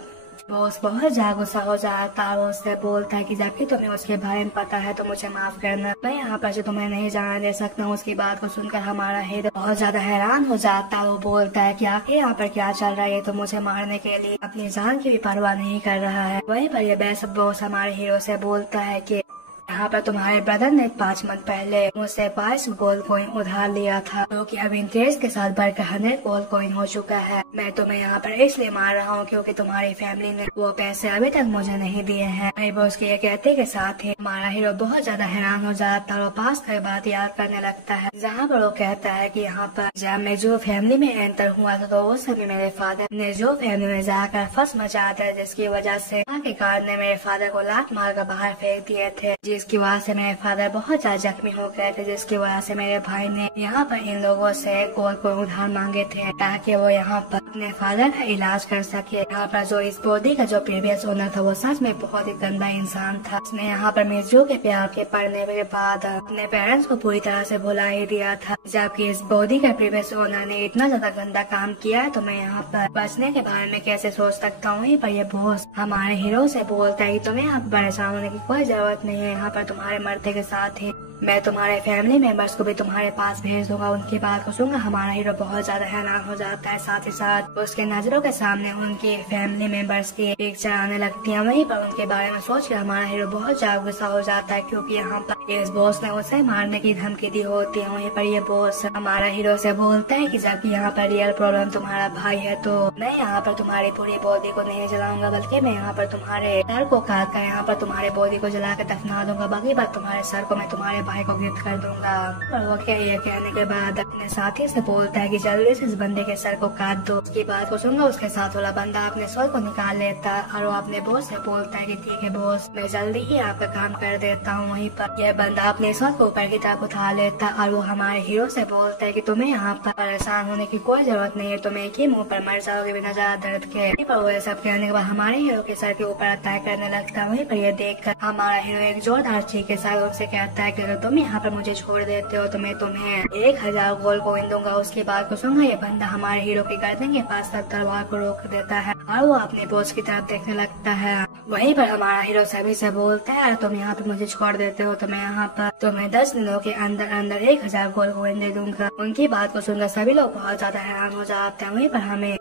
बॉस बहुत ज्यादा गुस्सा हो जाता है। वो उससे बोलता है कि जबकि तुम्हें उसके बारे में पता है तो मुझे माफ करना, मैं यहाँ पर से तुम्हें नहीं जाने दे सकता हूँ। उसकी बात को सुनकर हमारा हीरो बहुत ज्यादा हैरान हो जाता है। वो बोलता है कि आखिर यहाँ पर क्या चल रहा है, ये तो मुझे मारने के लिए अपनी जान की भी परवाह नहीं कर रहा है। वहीं पर ये बेस्ट बॉस हमारे हीरो से बोलता है कि यहाँ पर तुम्हारे ब्रदर ने 5 मंथ पहले मुझसे 5 गोल्ड कॉइन उधार लिया था, जो कि अब इंटरेस्ट के साथ बढ़कर 100 गोल्ड कॉइन हो चुका है। मैं तुम्हें यहाँ पर इसलिए मार रहा हूँ क्योंकि तुम्हारी फैमिली ने वो पैसे अभी तक मुझे नहीं दिए हैं। मेरे बॉस के ये कहते के साथ ही हमारा हीरो बहुत ज्यादा हैरान हो जाता है और पास की बात याद करने लगता है, जहाँ पर वो कहता है कि यहाँ पर जब मैं जो फैमिली में एंटर हुआ था तो उस समय मेरे फादर ने जो फैमिली में जाकर फंस मचाया था, जिसकी वजह से के कारण ने मेरे फादर को लात मार कर बाहर फेंक दिए थे, जिसकी वजह से मेरे फादर बहुत ज्यादा जख्मी हो गए थे, जिसकी वजह से मेरे भाई ने यहाँ पर इन लोगों से गोल्ड को उधार मांगे थे ताकि वो यहाँ पर अपने फादर का इलाज कर सके। यहाँ पर जो इस बॉडी का जो प्रीवियस ओनर था वो सच में बहुत ही गंदा इंसान था। उसने यहाँ पर मिर्जू के प्यार के पड़ने के बाद अपने पेरेंट्स को पूरी तरह से भुला ही दिया था, जबकि इस बॉडी का प्रीवियस ओनर ने इतना ज्यादा गंदा काम किया है तो मैं यहाँ पर बचने के बारे में कैसे सोच सकता हूँ। पर ये बॉस हमारे हीरो से बोलता है कि तुम्हें यहाँ पर परेशान होने की कोई जरूरत नहीं है, यहाँ पर तुम्हारे मरते के साथ ही मैं तुम्हारे फैमिली मेंबर्स को भी तुम्हारे पास भेज दूंगा। उनकी बात को सुनकर हमारा हीरो बहुत ज्यादा हैरान हो जाता है, साथ ही साथ उसके नजरों के सामने उनकी फैमिली मेंबर्स की पिक्चर आने लगती है। वहीं पर उनके बारे में सोच कर हमारा हीरो बहुत ज्यादा गुस्सा हो जाता है, क्योंकि यहाँ पर इस बॉस ने उसे मारने की धमकी दी होती है। वहीं पर ये बॉस हमारा हीरो से बोलता है कि जबकि यहाँ पर रियल प्रॉब्लम तुम्हारा भाई है तो मैं यहाँ पर तुम्हारी पूरी बॉडी को नहीं जलाऊंगा, बल्कि मैं यहाँ पर तुम्हारे सर को काट कर यहाँ पर तुम्हारे बॉडी को जला कर दफना दूंगा, बाकी बात तुम्हारे सर को मैं तुम्हारे भाई को गिफ्ट कर दूंगा। और वो ये कहने के बाद अपने साथी से बोलता है कि जल्दी से इस बंदे के सर को काट दो। उसकी बात को सुनकर उसके साथ वाला बंदा अपने सर को निकाल लेता है और वो अपने बॉस से बोलता है कि ठीक है बॉस, मैं जल्दी ही आपका काम कर देता हूँ। वहीं पर यह बंदा अपने सर को ऊपर की तरफ उठा लेता है और वो हमारे हीरो से बोलता है कि तुम्हें यहाँ पर परेशान होने की कोई जरूरत नहीं है, तुम एक ही मुँह पर मर जाओगे बिना ज्यादा दर्द के। पर वो सब कहने के बाद हमारे हीरो के सर के ऊपर अटैक करने लगता है। वहीं पर यह देखकर हमारा हीरो एक जोरदार चीख के साथ उनसे कहता है कि अगर तुम यहाँ पर मुझे छोड़ देते हो तो मैं तुम्हें 1000 गोल्ड कॉइन दूंगा। उसके बाद को सुनकर ये बंदा हमारे हीरो की गर्दन के पास तक तलवार को रोक देता है और वो अपने बॉस की तरफ देखने लगता है। वहीं पर हमारा हीरो सभी से बोलता है तुम यहाँ पे मुझे छोड़ देते हो तो मैं यहाँ पर तुम्हें 10 दिनों के अंदर अंदर 1000 गोल्ड कॉइन दे दूंगा। उनकी बात को सुनकर सभी लोग बहुत ज्यादा हैरान हो जाते हैं। वहीं पर हमें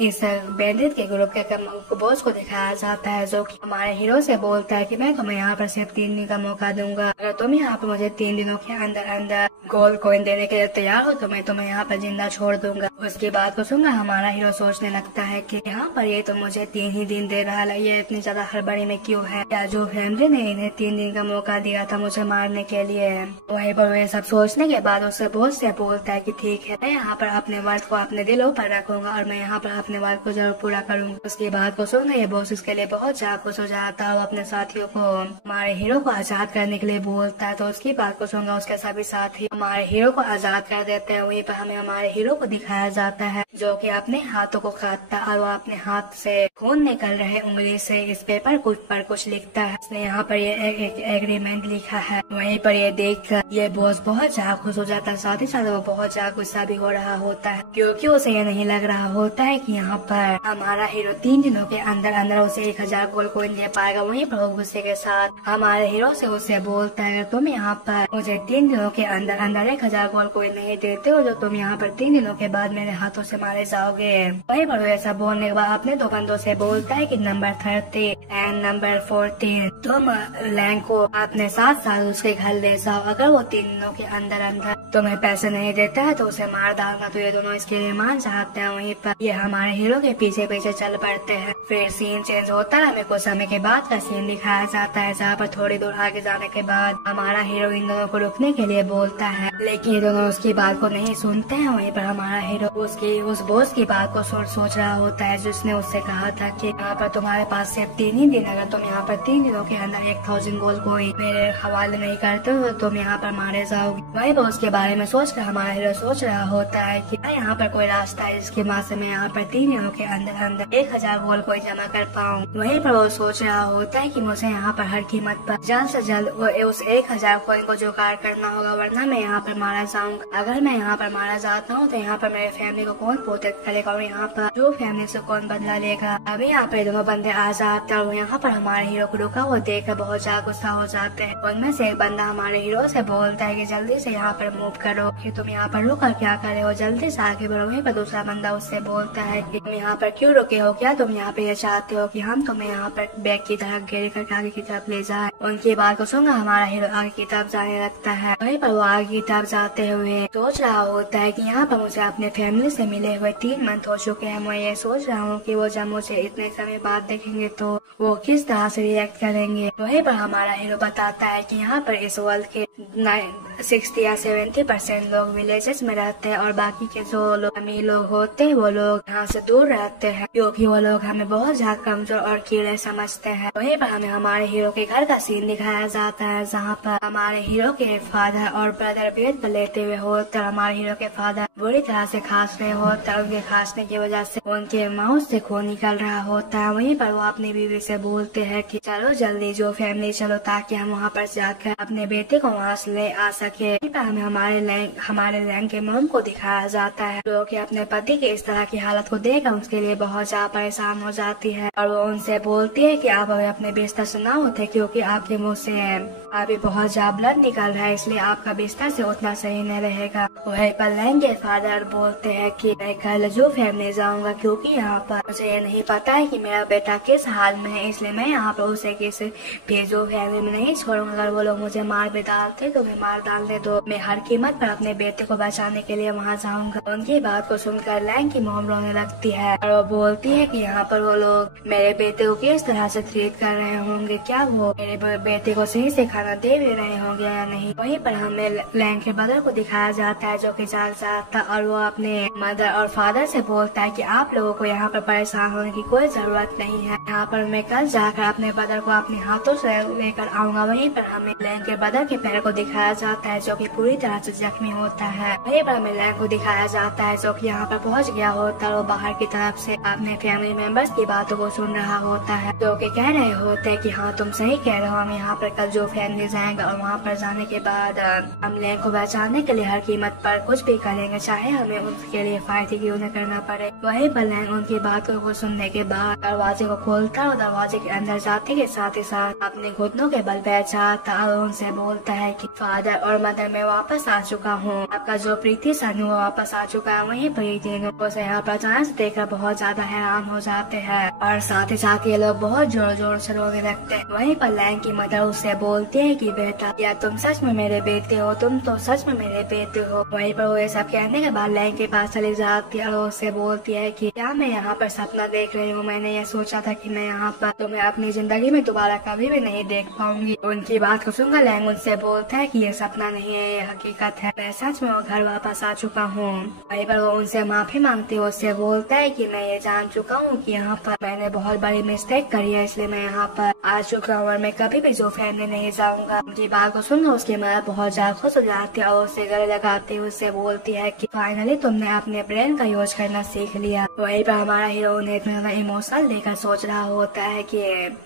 इस बैंडिट के ग्रुप के बॉस को दिखाया जाता है, जो कि हमारे हीरो से बोलता है कि मैं तुम्हें यहाँ पर सिर्फ 3 दिन का मौका दूंगा, अगर तुम यहाँ पर मुझे 3 दिनों के अंदर अंदर गोल्ड कॉइन देने के लिए तैयार हो तो मैं तुम्हें यहाँ पर जिंदा छोड़ दूंगा। उसकी बात को सुनकर हमारा हीरो सोचने लगता है कि यहाँ पर ये तो मुझे 3 ही दिन दे रहा है, ये इतनी ज्यादा ज्यादा हड़बड़ी में क्यों है, या जो फैमिली ने इन्हें 3 दिन का मौका दिया था मुझे मारने के लिए। वहीं पर वे सब सोचने के बाद उससे बॉस से बोलता है कि ठीक है, मैं यहाँ पर अपने वर्ड को अपने दिलों पर रखूंगा और मैं यहाँ पर अपने वर्ड को जरूर पूरा करूंगा। उसकी बात को सुनकर ये बॉस उसके लिए बहुत ज्यादा खुश हो जाता है। वो अपने साथियों को हमारे हीरो को आजाद करने के लिए बोलता है। तो उसकी बात को सुनकर उसके सभी साथी हमारे हीरो को आजाद कर देते हैं। वहीं पर हमें हमारे हीरो को दिखाया जाता है जो कि अपने हाथों को काटता है और वो अपने हाथ से खून निकल रहे उंगली से इस पेपर पर कुछ लिखता है। उसने यहाँ पर ये एक एग्रीमेंट लिखा है। वहीं पर ये देखकर ये बॉस बहुत ज्यादा खुश हो जाता है, साथ ही साथ वो बहुत ज्यादा गुस्सा भी हो रहा होता है क्योंकि उसे ये नहीं लग रहा होता है कि यहाँ पर हमारा हीरो 3 दिनों के अंदर अंदर उसे 1000 गोल्ड कॉइन दे पाएगा। वहीं पर गुस्से के साथ हमारे हीरो से उसे बोलता है, तुम यहाँ पर मुझे 3 दिनों के अंदर अंदर 1000 गोल्ड कॉइन नहीं देते हो, जो तुम यहाँ पर 3 दिनों के बाद मेरे हाथों से मारे जाओगे। वहीं पर ऐसा बोलने के बाद अपने 2 बंदों से बोलता है कि नंबर 30 एंड नंबर 14 तुम लैंग को अपने साथ उसके घर ले जाओ। अगर वो 3 दिनों के अंदर अंदर तुम्हें पैसे नहीं देता है तो उसे मार डालना। तो ये दोनों इसके लिए मान चाहते हैं। वहीं पर ये हमारे हीरो के पीछे पीछे चल पड़ते हैं। फिर सीन चेंज होता है, हमें कुछ समय के बाद का सीन दिखाया जाता है जहाँ पर थोड़ी दूर आगे जाने के बाद हमारा हीरो इन दोनों को रुकने के लिए बोलता है, लेकिन ये दोनों उसकी बात को नहीं सुनते हैं। वहीं पर हमारा हीरो उस बॉस की बात को सोच रहा होता है जिसने उससे कहा था कि यहाँ पर तुम्हारे पास सिर्फ 3 ही दिन, अगर तुम यहाँ पर 3 दिनों के अंदर 1000 गोल्ड कॉइन मेरे हवाले नहीं करते हो तो तुम यहाँ पर मारे जाओगे। वहीं पर उसके बारे में सोचकर हमारा हीरो सोच रहा होता है कि यहाँ पर कोई रास्ता है जिसकी वजह से मैं यहाँ पर 3 दिनों के अंदर अंदर 1000 गोल्ड कॉइन जमा कर पाऊँ। वहीं पर वो सोच रहा होता है कि मुझे यहाँ पर हर कीमत पर जल्द से जल्द उस 1000 कॉइन को जुगाड़ करना होगा, वरना मैं यहाँ पर मारा जाऊंगा। अगर मैं यहाँ पर मारा जाता हूँ तो यहाँ पर मेरे फैमिली को कौन प्रोटेक्ट करेगा और यहाँ पर जो फैमिली से कौन बदला लेगा। अभी यहाँ पे दोनों बंदे आ जाते हैं और यहाँ पर हमारे हीरो को रुका हुआ देखकर बहुत ज्यादा गुस्सा हो जाते हैं। उनमें से एक बंदा हमारे हीरो से बोलता है कि जल्दी से यहाँ पर मूव करो, कि तुम यहाँ पर रुक कर क्या करे हो, जल्दी से आगे बढ़ो। वहीं पर दूसरा बंदा उससे बोलता है कि तुम यहाँ पर क्यों रुके हो, क्या तुम यहाँ पे ये चाहते हो कि हम तुम्हें यहाँ पर बैग की तरफ घेर करके आगे की तरफ ले जाए। उनकी बात को सुनकर हमारा हीरो आगे की तरफ जाने लगता है। वहीं पर वो आगे की तरफ जाते हुए सोच रहा होता है कि यहाँ पर मुझे अपने फैमिली से मिले हुए 3 मंथ हो चुके हैं। मैं ये सोच रहा हूँ कि वो जब मुझे इतने समय बाद देखेंगे तो वो किस तरह से रिएक्ट करेंगे। वहीं पर हमारा हीरो बताता है कि यहाँ पर इस वर्ल्ड के 60 या 70% लोग विलेजेस में रहते हैं और बाकी के जो लोग अमीर लोग होते हैं वो लोग यहाँ से दूर रहते हैं क्योंकि वो लोग हमें बहुत ज्यादा कमजोर और कीड़े समझते हैं। वहीं पर हमें हमारे हीरो के घर का सीन दिखाया जाता है जहाँ पर हमारे हीरो के फादर और ब्रदर बेड पर लेते हुए होते हैं। हमारे हीरो के फादर बुरी तरह से खांस रहे होते हैं। उनके खांसने की वजह से उनके माउथ से खून निकल रहा होता है। वहीं पर वो अपनी बीवी से बोलते हैं कि चलो जल्दी जो फैमिली चलो ताकि हम वहाँ पर जाकर अपने बेटे को वहाँ से ले आ सके। हमें हमारे लैंग के मॉम को दिखाया जाता है जो कि अपने पति के इस तरह की हालत को देखकर उसके लिए बहुत ज्यादा परेशान हो जाती है और वो उनसे बोलती है कि आप अभी अपने बिस्तर से ना उठे क्योंकि आपके मुंह से अभी बहुत ज्यादा ब्लड निकल रहा है, इसलिए आपका बिस्तर से उठना सही नहीं रहेगा। वहीं पर लैंग के फादर बोलते हैं कि मैं कल जो फैमिली जाऊंगा क्योंकि यहाँ पर मुझे ये नहीं पता है कि मेरा बेटा किस हाल में है, इसलिए मैं यहाँ पर उसे किसी भी जो फैमिली में नहीं छोड़ूंगा। अगर वो लोग मुझे मार भी डालते तो मैं मार डालते तो मैं हर कीमत पर अपने बेटे को बचाने के लिए वहाँ जाऊंगा। उनकी बात को सुनकर लैंग की मॉम रोने लगती है और वो बोलती है कि यहाँ पर वो लोग मेरे बेटे को किस तरह से ट्रीट कर रहे होंगे, क्या वो मेरे बेटे को सही से खाना दे भी रहे होंगे या नहीं। वहीं पर हमें लैंग के ब्रदर को दिखाया जाता है जो कि जाग जाता और वो अपने मदर और फादर से बोलता है कि आप लोगों को यहाँ पर परेशान होने की कोई जरूरत नहीं है, यहाँ पर मैं कल जाकर अपने ब्रदर को अपने हाथों से लेकर आऊंगा। वहीं पर हमें लैंग के ब्रदर के पैर को दिखाया जाता है जो कि पूरी तरह से जख्मी होता है। वहीं पर हमें लैंग को दिखाया जाता है जो कि यहाँ पर पहुँच गया होता है और बाहर की तरफ से अपने फैमिली मेंबर्स की बातों को सुन रहा होता है जो कि कह रहे होते हैं कि हाँ तुम सही कह रहे हो, हम यहाँ पर कल जो फैमिली जाएंगे और वहाँ पर जाने के बाद हम लैंग को बचाने के लिए हर कीमत पर कुछ भी करेंगे, चाहे हमें उसके लिए फायदे क्यों न करना पड़े। वहीं पर लैंग उनकी बातों को सुनने के बाद दरवाजे को खोलता और दरवाजे के अंदर जाते के साथ ही साथ अपने घुटनों के बल बैठ जाता और उनसे बोलता है कि फादर और मदर मैं वापस आ चुका हूँ। आपका जो प्रीति सन वो वापस आ चुका है। वहीं पर ये तीनों उसे यहाँ पर अचानक से देखकर बहुत ज्यादा हैरान हो जाते हैं और साथ ही साथ ये लोग बहुत जोर जोर से रोने लगते हैं। वहीं पर लैंग की मदर उससे बोलती है कि बेटा या तुम सच में मेरे बेटे हो, तुम तो सच में मेरे बेटे हो। वहीं पर वो ये सब कहने के बाद लैंग के पास चली जाती है और उससे बोलती है कि क्या मैं यहाँ पर सपना देख रही हूँ। मैंने ये सोचा था कि मैं यहाँ पर तुम्हें अपनी जिंदगी में दोबारा कभी भी नहीं देख पाऊंगी। उनकी बात को सुनकर लैंग उनसे बोलता है कि ये सपना नहीं है, ये हकीकत है। मैं सच में वो घर वापस आ चुका हूँ। वहीं पर वो उनसे माफी मांगती है। उससे बोलता है कि मैं ये जान चुका हूँ कि यहाँ पर मैंने बहुत बड़ी मिस्टेक करी है, इसलिए मैं यहाँ पर आ चुका हूँ और मैं कभी भी जो फैमिली नहीं जाऊंगा। उनकी बात को सुनकर उसकी माँ बहुत ज्यादा खुश हो जाती है और उससे गले लगाते हुए उससे बोलती है कि फाइनली तुमने अपने ब्रेन का यूज करना सीख लिया। वहीं पर हमारा हीरो उन्हें इतना इमोशनल लेकर सोच रहा होता है कि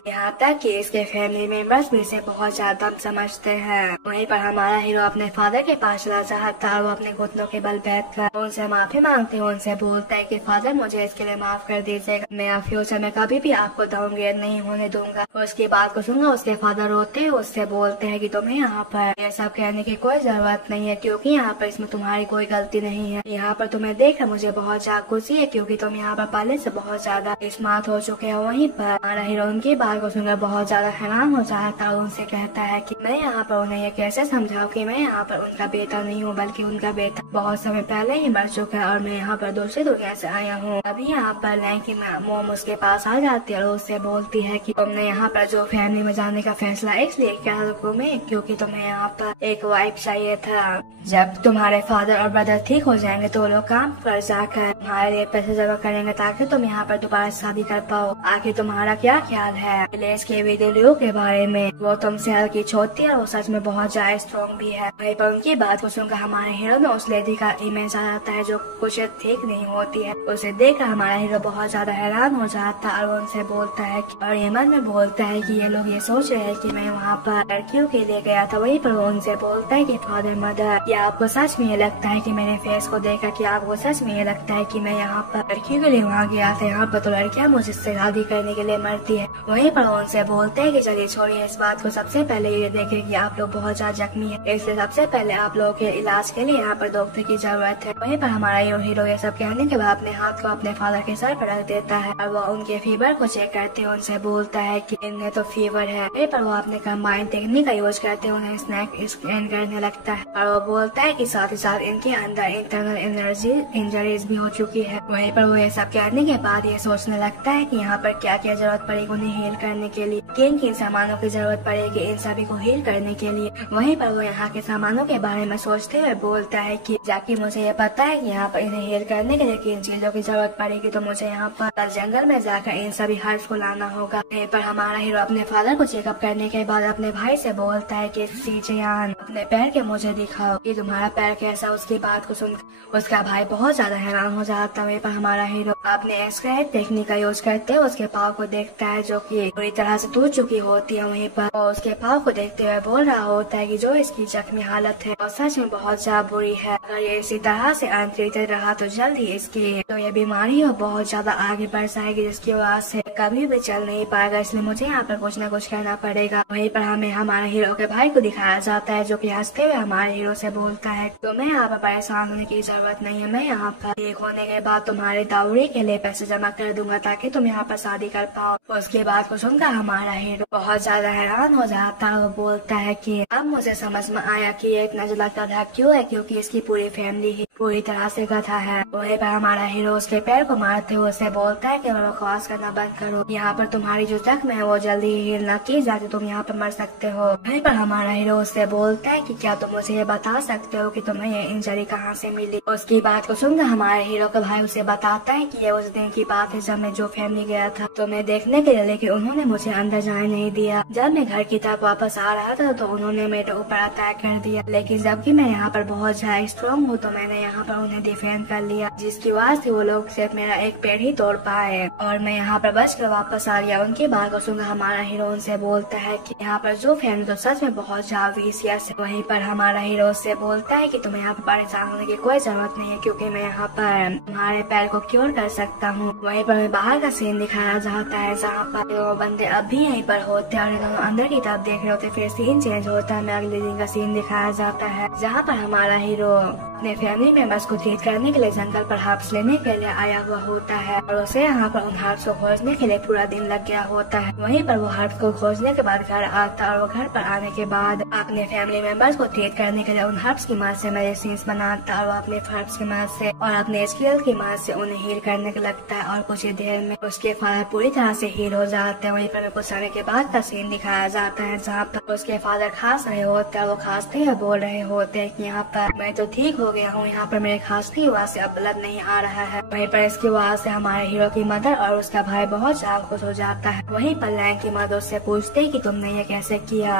यहाँ तक कि इसके फैमिली मेंबर्स भी इसे बहुत ज्यादा समझते हैं। वहीं पर हमारा हीरो अपने फादर के पास चला चाहता है। वो अपने घुटनों के बल बैठकर उनसे माफी मांगते हैं। उनसे बोलता है कि फादर मुझे इसके लिए माफ कर दीजिएगा, मैं अब फ्यूचर में कभी भी आपको डाउनग्रेड नहीं होने दूंगा। उसकी बात को सुनकर उसके फादर रोते हैं। उससे बोलते हैं कि तुम्हें यहाँ पर ये सब कहने की कोई जरूरत नहीं है, क्योंकि यहाँ पर इसमें तुम्हारी कोई गलती नहीं है। यहाँ पर तुम्हें देखकर मुझे बहुत ज्यादा खुशी है, क्योंकि तुम यहाँ पर पहले से बहुत ज्यादा स्मार्ट हो चुके हो। वहीं पर हमारा हीरो उनकी बात को सुनकर बहुत ज्यादा हैरान हो जाता है और उनसे कहता है कि मैं यहाँ पर उन्हें ये कैसे समझाऊं कि मैं यहाँ पर उनका बेटा नहीं हूँ, बल्कि उनका बेटा बहुत समय पहले ही मर चुका है और मैं यहाँ पर दूसरी दुनिया से आया हूँ। अभी यहाँ पर लैंग की मोम उसके पास आ जाती है और उससे बोलती है कि तुमने यहाँ पर जो फैमिली में जाने का फैसला इसलिए किया में क्योंकि तुम्हें यहाँ पर एक वाइफ चाहिए था। जब तुम्हारे फादर और ब्रदर ठीक हो जाएंगे तो वो लोग काम पर जाकर तुम्हारे लिए पैसे जमा करेंगे ताकि तुम यहाँ पर दोबारा शादी कर पाओ। आखिर तुम्हारा क्या ख्याल है विलेज के वीडियो के बारे में? वो तुमसे हल्की छोटी है और वो सच में बहुत ज्यादा स्ट्रॉन्ग भी है। वहीं पर उनकी बात को सुनकर हमारे हीरो में उस लेडी का इमेज आ जाता है जो कुछ ठीक नहीं होती है। उसे देखकर हमारा हीरो बहुत ज्यादा हैरान हो जाता है और उनसे बोलता है और ये मन में बोलता है कि ये लोग ये सोच रहे हैं कि मैं वहाँ पर लड़कियों के लिए गया था। वहीं पर वो उनसे बोलता है कि फादर मदर, या आपको सच में ये लगता है कि मेरे फेस को देखकर कि आपको सच में ये लगता है कि मैं यहाँ पर लड़कियों के लिए वहाँ गया था? यहाँ पर तो लड़कियाँ मुझसे शादी करने के लिए मरती है। वहीं पर वो उनसे बोलते हैं कि चलिए छोड़िए इस बात को, सबसे पहले ये देखे कि आप लोग बहुत ज्यादा जख्मी है, इसलिए सबसे पहले आप लोगों के इलाज के लिए यहाँ पर डॉक्टर की जरूरत है। वहीं पर हमारा हीरो ये सब कहने के बाद अपने हाथ को अपने फादर के सर पर रख देता है और वो उनके फीवर को चेक करते हैं। उनसे बोलता है कि इन्हें तो फीवर है। वहीं पर वो अपने कंबाइंड टेक्निक का यूज करते हैं, उन्हें स्नैक स्कैन करने लगता है और वो बोलता है कि साथ ही साथ इनके अंदर इंटरनल एनर्जी इंजरीज भी हो चुकी है। वहीं पर वो ये सब कहने के बाद ये सोचने लगता है कि यहाँ पर क्या क्या जरूरत पड़ेगी उन्हें हील करने के लिए, किन किन सामानों की जरूरत पड़ेगी इन सभी को हील करने के लिए। वहीं पर वो यहाँ के सामानों के बारे में सोचते हुए बोलता है कि जाकि मुझे ये पता है कि यहाँ पर इन्हें हील करने के लिए किन चीजों की जरूरत पड़ेगी, तो मुझे यहाँ पर जंगल में जाकर इन सभी हर्ब्स को लाना होगा। वहीं पर हमारा हीरो अपने फादर को चेकअप करने के बाद अपने भाई से बोलता है कि सीजयान अपने पैर के मुझे दिखाओ कि तुम्हारा पैर कैसा। उसकी बात को सुन उसका भाई बहुत ज्यादा हैरान हो जाता है। वहीं पर हमारा हीरो अपने स्क्रैच टेक्निक का यूज करते हुए उसके पाँव को देखता है जो कि पूरी तरह से टूट चुकी होती है। वहीं पर वो उसके पाँव को देखते हुए बोल रहा होता है कि जो इसकी जख्मी हालत है और सच में बहुत ज्यादा बुरी है, अगर ये इसी तरह से अनट्रीटेड रहा तो जल्द ही इसकी तो ये बीमारी हो बहुत ज्यादा आगे बढ़ जाएगी, जिसकी वजह से कभी भी चल नहीं पाएगा, इसलिए मुझे यहाँ पर कुछ न कुछ करना पड़ेगा। वहीं पर हमें हमारे हीरो के भाई को दिखाया जाता है जो कि हंसते हुए हमारे हीरो से बोलता है तो मैं यहाँ पर परेशान होने की जरूरत नहीं है, मैं यहाँ पर ठीक होने के बाद तुम्हारे दावरी के लिए पैसे जमा कर दूंगा ताकि तुम यहाँ पर शादी कर पाओ। उसकी बात को सुनकर हमारा हीरो बहुत ज्यादा हैरान हो जाता है। वो बोलता है कि अब मुझे समझ में आया कि ये इतना ज्यादा गधा क्यों है, क्योंकि इसकी पूरी फैमिली ही पूरी तरह से गधा है। वहीं पर हमारा हीरो उसके पैर को मारते हुए उसे बोलता है कि बकवास करना बंद करो, यहाँ पर तुम्हारी जो जख्म है वो जल्दी हील न की जाती, तुम यहाँ पर मर सकते हो। वहीं पर हमारा हीरो उससे बोलता है कि क्या तुम मुझे ये बता सकते हो कि तुम्हें ये इंजरी कहाँ से मिली। उसकी बात को सुनकर हमारे हीरो का भाई उसे बताता है कि ये उस दिन की बात है जब मैं जो फैमिली गया था तुम्हें देखने के लिए, लेकिन उन्होंने मुझे अंदर जाने नहीं दिया। जब मैं घर की तरफ वापस आ रहा था तो उन्होंने मेरे ऊपर अटैक कर दिया, लेकिन जबकि मैं यहाँ पर बहुत ज्यादा स्ट्रॉन्ग हूँ तो मैंने यहाँ पर उन्हें डिफेंड कर लिया, जिसकी वजह से वो लोग सिर्फ मेरा एक पैर ही तोड़ पाए और मैं यहाँ पर बच कर वापस आ गया। उनकी बात को सुनकर हमारा हीरो उनसे बोलता है कि यहाँ पर जो फैमिली तो सच में बहुत ज्यादा विशियस है। वहीं पर हमारा हीरो से बोलता है कि तुम्हें यहाँ पर परेशान होने की कोई जरूरत नहीं है, क्योंकि मैं यहाँ पर तुम्हारे पैर को क्योर कर सकता हूँ। वहीं पर बाहर का सीन दिखाया जाता है जहाँ पर वो बंदे अब भी यहीं पर होते हैं और दोनों अंदर की तरफ देख रहे होते, फिर सीन चेंज होता है। मैं अगले दिन का सीन दिखाया जाता है, जहाँ पर हमारा हीरो अपने फैमिली मेंबर्स को ट्रीट करने के लिए जंगल पर हर्ब्स लेने के लिए आया हुआ होता है और उसे यहाँ पर उन हर्ब्स को खोजने के लिए पूरा दिन लग गया होता है। वहीं पर वो हर्ब्स को खोजने के बाद घर आता और वो घर पर आने के बाद अपने फैमिली मेंबर्स को ट्रीट करने के लिए उन हर्ब्स की मदद से मेडिसिन बनाता और वो अपने हर्ब्स की मदद से और अपने स्किल की मदद से उन्हें हील करने के लगता है और कुछ ही देर में उसके फादर पूरी तरह से हील हो जाते हैं। वहीं पर कुछ समय के बाद का सीन दिखाया जाता है, जहाँ पर उसके फादर खांस रहे होते हैं। वो खांसते हुए बोल रहे होते हैं कि यहाँ पर मैं तो ठीक हो गया हूँ, यहाँ पर मेरे खांसते की वजह से अब ब्लड नहीं आ रहा है। वहीं पर इसकी वजह से हमारे हीरो की मदर और उसका भाई बहुत ज्यादा खुश हो जाता है। वहीं पर लैंग की मदर उससे पूछते है कि तुमने ये कैसे किया,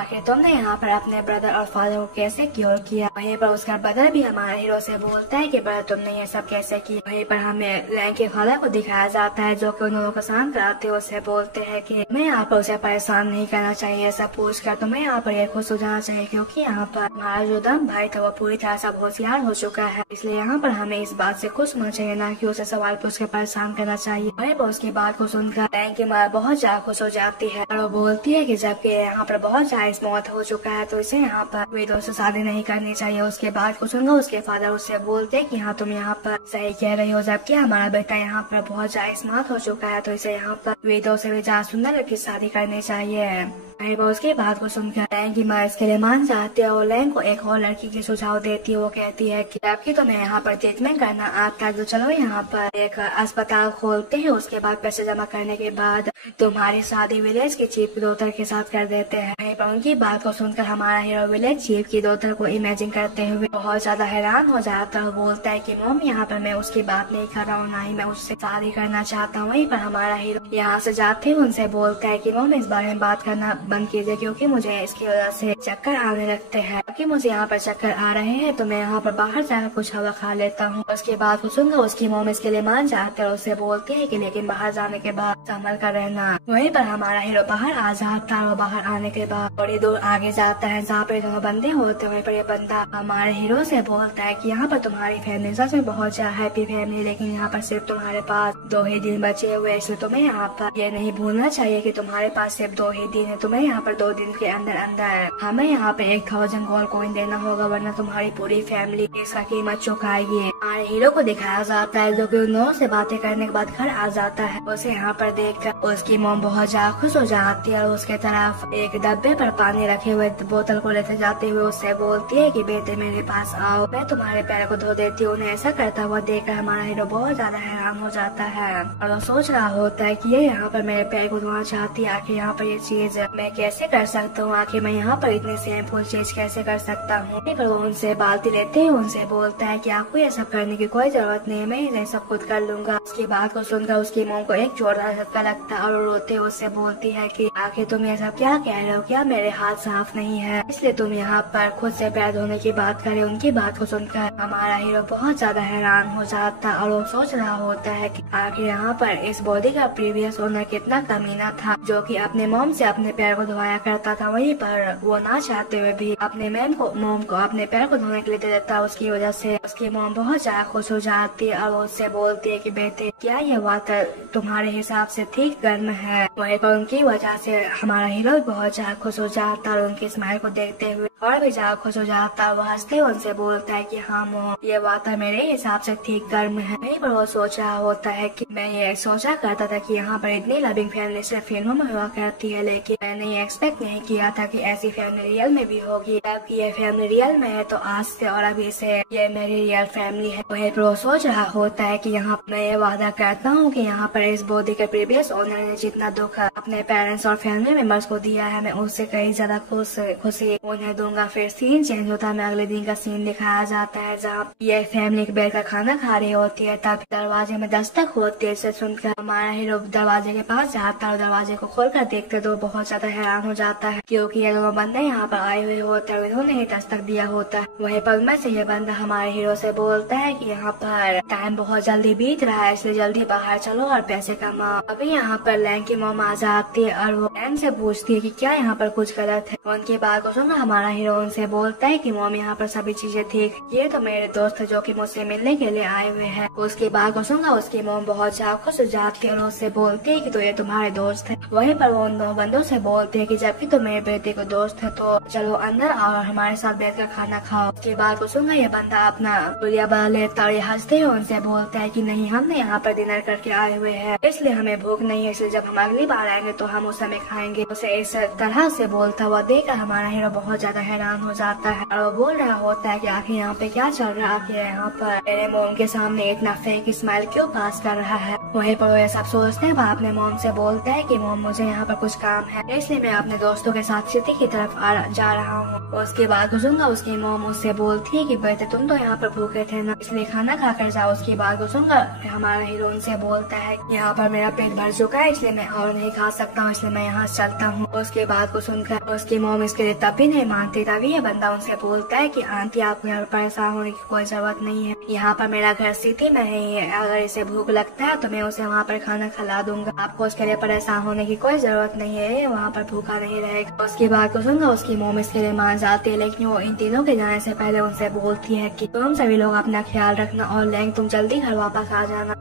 आखिर तुमने यहाँ पर अपने ब्रदर और फादर को कैसे क्योर किया। वहीं पर उसका ब्रदर भी हमारे हीरो से बोलता है कि ब्रदर तुमने ये सब कैसे किया। वहीं पर हमें लैंग के फादर को दिखाया जाता है, जो कि उन लोगों को शांत कराते हुए उसे बोलते हैं कि मैं यहाँ पर उसे परेशान नहीं करना चाहिए। ऐसा पूछ कर तुम्हें यहाँ पर खुश हो जाना चाहिए, क्योंकि यहाँ पर हमारा जो दम भाई था वो पूरी तरह से होशियार हो चुका है। इसलिए यहाँ पर हमें इस बात से खुश होना चाहिए, ना कि उसे सवाल पूछ कर परेशान करना चाहिए। वहीं पर उसकी बात को सुनकर लैंग की माँ बहुत ज्यादा खुश हो जाती है और वो बोलती है कि जबकि यहाँ पर बहुत ज्यादा मौत हो चुका है तो इसे यहाँ पर विदो से शादी नहीं करनी चाहिए। उसके बाद को सुनकर उसके फादर उससे बोलते हैं कि हाँ तुम यहाँ पर सही कह रही हो, जबकि हमारा बेटा यहाँ पर बहुत ज्यादा स्मार्ट हो चुका है तो इसे यहाँ पर विदो से भी ज्यादा सुंदर लड़की शादी करनी चाहिए। वो उसके बाद को सुनकर लैंग की माँ इसके लिए मान जाती है और लैंग को एक और लड़की की सुझाव देती है। वो कहती है कि जबकि तुम्हें यहाँ पर ट्रीटमेंट करना आता है तो चलो यहाँ पर एक अस्पताल खोलते हैं। उसके बाद पैसे जमा करने के बाद तुम्हारी शादी विलेज की चीफ की डॉटर के साथ कर देते हैं। वहीं पर उनकी बात को सुनकर हमारा हीरो विलेज चीफ की डॉटर को इमेजिन करते हुए बहुत ज्यादा हैरान हो जाता है। बोलता है कि मॉम यहाँ पर मैं उसकी बात नहीं कर रहा हूँ, ना ही मैं उससे शादी करना चाहता हूँ। वहीं पर हमारा हीरो यहाँ से जाते हुए उनसे बोलता है कि मॉम इस बारे में बात करना बंद कीजिए, क्योंकि मुझे इसकी वजह से चक्कर आने लगते हैं। क्योंकि मुझे यहाँ पर चक्कर आ रहे हैं तो मैं यहाँ पर बाहर जाकर कुछ हवा खा लेता हूँ। उसके बाद को सुनकर उसकी मॉम इसके लिए मान जाते और उससे बोलती है कि लेकिन बाहर जाने के बाद संभल कर रहना। वहीं पर हमारा हीरो बाहर आ जाता है और बाहर आने के बाद थोड़ी दूर आगे जाता है जहाँ पर दोनों बंदे होते हैं। वहीं पर ये बंदा हमारे हीरो से बोलता है कि यहाँ पर तुम्हारी फैमिली सच में बहुत ज्यादा हैप्पी फैमिली, लेकिन यहाँ पर सिर्फ तुम्हारे पास 2 ही दिन बचे हुए, इसलिए तुम्हें यहाँ पर ये नहीं भूलना चाहिए कि तुम्हारे पास सिर्फ 2 ही दिन है। तुम्हें यहाँ पर 2 दिन के अंदर अंदर हमें यहाँ पे 1000 गोल्ड कॉइन देना होगा, वरना तुम्हारी पूरी फैमिली इसका कीमत चुकाएगी। हमारे हीरो को दिखाया जाता है जो कि उन लोगों से बातें करने के बाद घर आ जाता है। उसे यहाँ पर देखकर उसकी मॉम बहुत ज्यादा खुश हो जाती है और उसके तरफ एक डब्बे पर पानी रखे हुए बोतल को लेते जाते हुए उससे बोलती है कि बेटे मेरे पास आओ, मैं तुम्हारे पैर को धो देती हूँ। उन्हें ऐसा करता हुआ देखकर हमारा हीरो बहुत ज्यादा हैरान हो जाता है और वो सोच रहा होता है कि ये यहाँ पर मेरे पैर को धोना चाहती है, आखिर यहाँ पर ये चीज मैं कैसे कर सकता हूँ, आखिर मैं यहाँ पर इतने सिंपल चीज कैसे कर सकता हूँ। पर वो उनसे बाल्टी लेते हैं, उनसे बोलता है कि आपको ये सब करने की कोई जरूरत नहीं है, मैं ये सब खुद कर लूंगा। उसकी बात को सुनकर उसकी मॉम को एक जोरदार झटका लगता है और वो रोते उससे बोलती है कि आखिर तुम ये सब क्या कह रहे हो, क्या मेरे हाथ साफ नहीं है इसलिए तुम यहाँ पर खुद से पैर धोने की बात करे। उनकी बात को सुनकर हमारा हीरो बहुत ज्यादा हैरान हो जाता और वो सोच रहा होता है कि आखिर यहाँ पर इस बॉडी का प्रीवियस ओनर कितना कमीना था, जो कि अपने मॉम से अपने पैर को धोया करता था। वहीं पर वो ना चाहते हुए भी अपने मॉम को अपने पैर को धोने के लिए दे देता। उसकी वजह से उसकी मॉम बहुत ज्यादा खुश हो जाती है और वो उससे बोलती है कि बेटे क्या ये वाटर तुम्हारे हिसाब से ठीक गर्म है। वहीं पर उनकी वजह से हमारा हीरो बहुत ज्यादा खुश हो जाता और उनकी स्माइल को देखते हुए और भी ज्यादा खुश हो जाता। वो हंसते हुए उनसे बोलता है कि हाँ मॉम ये वाटर मेरे हिसाब से ठीक गर्म है। वहीं पर वो सोच रहा होता है कि मैं ये सोचा करता था कि यहाँ पर इतनी लविंग फैमिली सिर्फ फिल्मों में हुआ करती है, लेकिन मैंने ये एक्सपेक्ट नहीं किया था कि ऐसी फैमिली रियल में भी होगी। अब ये फैमिली रियल में है तो आज से और अभी से ये मेरी रियल फैमिली है। वहीं पर वो सोच रहा होता है कि यहाँ मैं ये वादा करता हूँ कि यहाँ पर इस बॉडी के प्रीवियस ओनर ने जितना दुख अपने पेरेंट्स और फैमिली मेंबर्स को दिया है मैं उससे कहीं ज्यादा खुशी उन्हें दूंगा। फिर सीन चेंज होता है, अगले दिन का सीन दिखाया जाता है जहाँ ये फैमिली एक बैठ कर खाना खा रही होती है। तब दरवाजे में दस्तक होती है, इसे सुनकर हमारा हीरो दरवाजे के पास जाता है और दरवाजे को खोल कर देखते तो बहुत ज्यादा हैरान हो जाता है, क्योंकि ये दोनों बंदे यहाँ पर आए हुए होते हैं, इन्होंने ही दस्तक दिया होता है। वहीं पर में से ये बंदा हमारे हीरो से बोलता है कि यहाँ पर टाइम बहुत जल्दी बीत रहा है, इसलिए जल्दी बाहर चलो और पैसे कमाओ। अभी यहाँ पर लैंग की मॉम आ जाती है और वो लैंग से पूछती है कि क्या यहाँ पर कुछ गलत है। उनकी बात को सुनकर हमारा हीरो उनसे बोलता है कि मॉम यहाँ पर सभी चीजें ठीक, ये तो मेरे दोस्त है जो कि मुझसे मिलने के लिए आए हुए हैं। उसकी बात को सुनकर उसकी मॉम बहुत ज्यादा खुश हो जाती है और उससे बोलती है कि तो ये तुम्हारे दोस्त है। वहीं पर वो उन दो बंदों से बोलते हैं कि जबकि तो मेरे बेटे को दोस्त है तो चलो अंदर और हमारे साथ बैठकर खाना खाओ। उसकी बात को सुनकर ये बंदा अपना गुलिया बना लेता और हंसते हुए उनसे बोलता है कि नहीं, हमने यहाँ पर डिनर करके आए हुए हैं, इसलिए हमें भूख नहीं है, इसलिए जब हम अगली बार आएंगे तो हम उस समय खाएंगे। उसे इस तरह से बोलता हुआ देखकर हमारा हीरो बहुत ज्यादा हैरान हो जाता है और वो बोल रहा होता है कि आखिर यहाँ पे क्या चल रहा है, आखिर यहाँ पर मेरे मोम के सामने इतना फेक स्माइल क्यों पास कर रहा है। वहीं पर वो सब सोचते हैं, अपने मोम से बोलता है कि मोम मुझे यहाँ पर कुछ काम है, इसलिए मैं अपने दोस्तों के साथ सिटी की तरफ जा रहा हूँ। उसके बाद सुनकर उसकी मोम उससे बोलती है कि बेटे तुम तो यहाँ पर भूखे थे ना, इसलिए खाना खा कर जाओ। उसकी बात को सुनकर हमारा हीरो उनसे बोलता है यहाँ पर मेरा पेट भर चुका है, इसलिए मैं और नहीं खा सकता हूँ, इसलिए मैं यहाँ चलता हूँ। उसके बाद को सुनकर उसकी मोम इसके लिए तब भी नहीं मानती। तभी ये बंदा उनसे बोलता है कि आंटी आपको यहाँ पर परेशान होने की कोई जरूरत नहीं है, यहाँ पर मेरा घर सिटी में है, अगर इसे भूख लगता है तो मैं उसे वहाँ पर खाना खिला दूंगा, आपको उसके लिए परेशान होने की कोई जरूरत नहीं है, वहाँ पर भूखा नहीं रहेगा। उसकी बात को सुनकर उसकी मोम इसके लिए मान जाती है, लेकिन वो इन तीनों के जाने से पहले उनसे बोलती है कि तुम सभी लोग अपना ख्याल रखना और लैंग तुम जल्दी घर वापस आ जाना।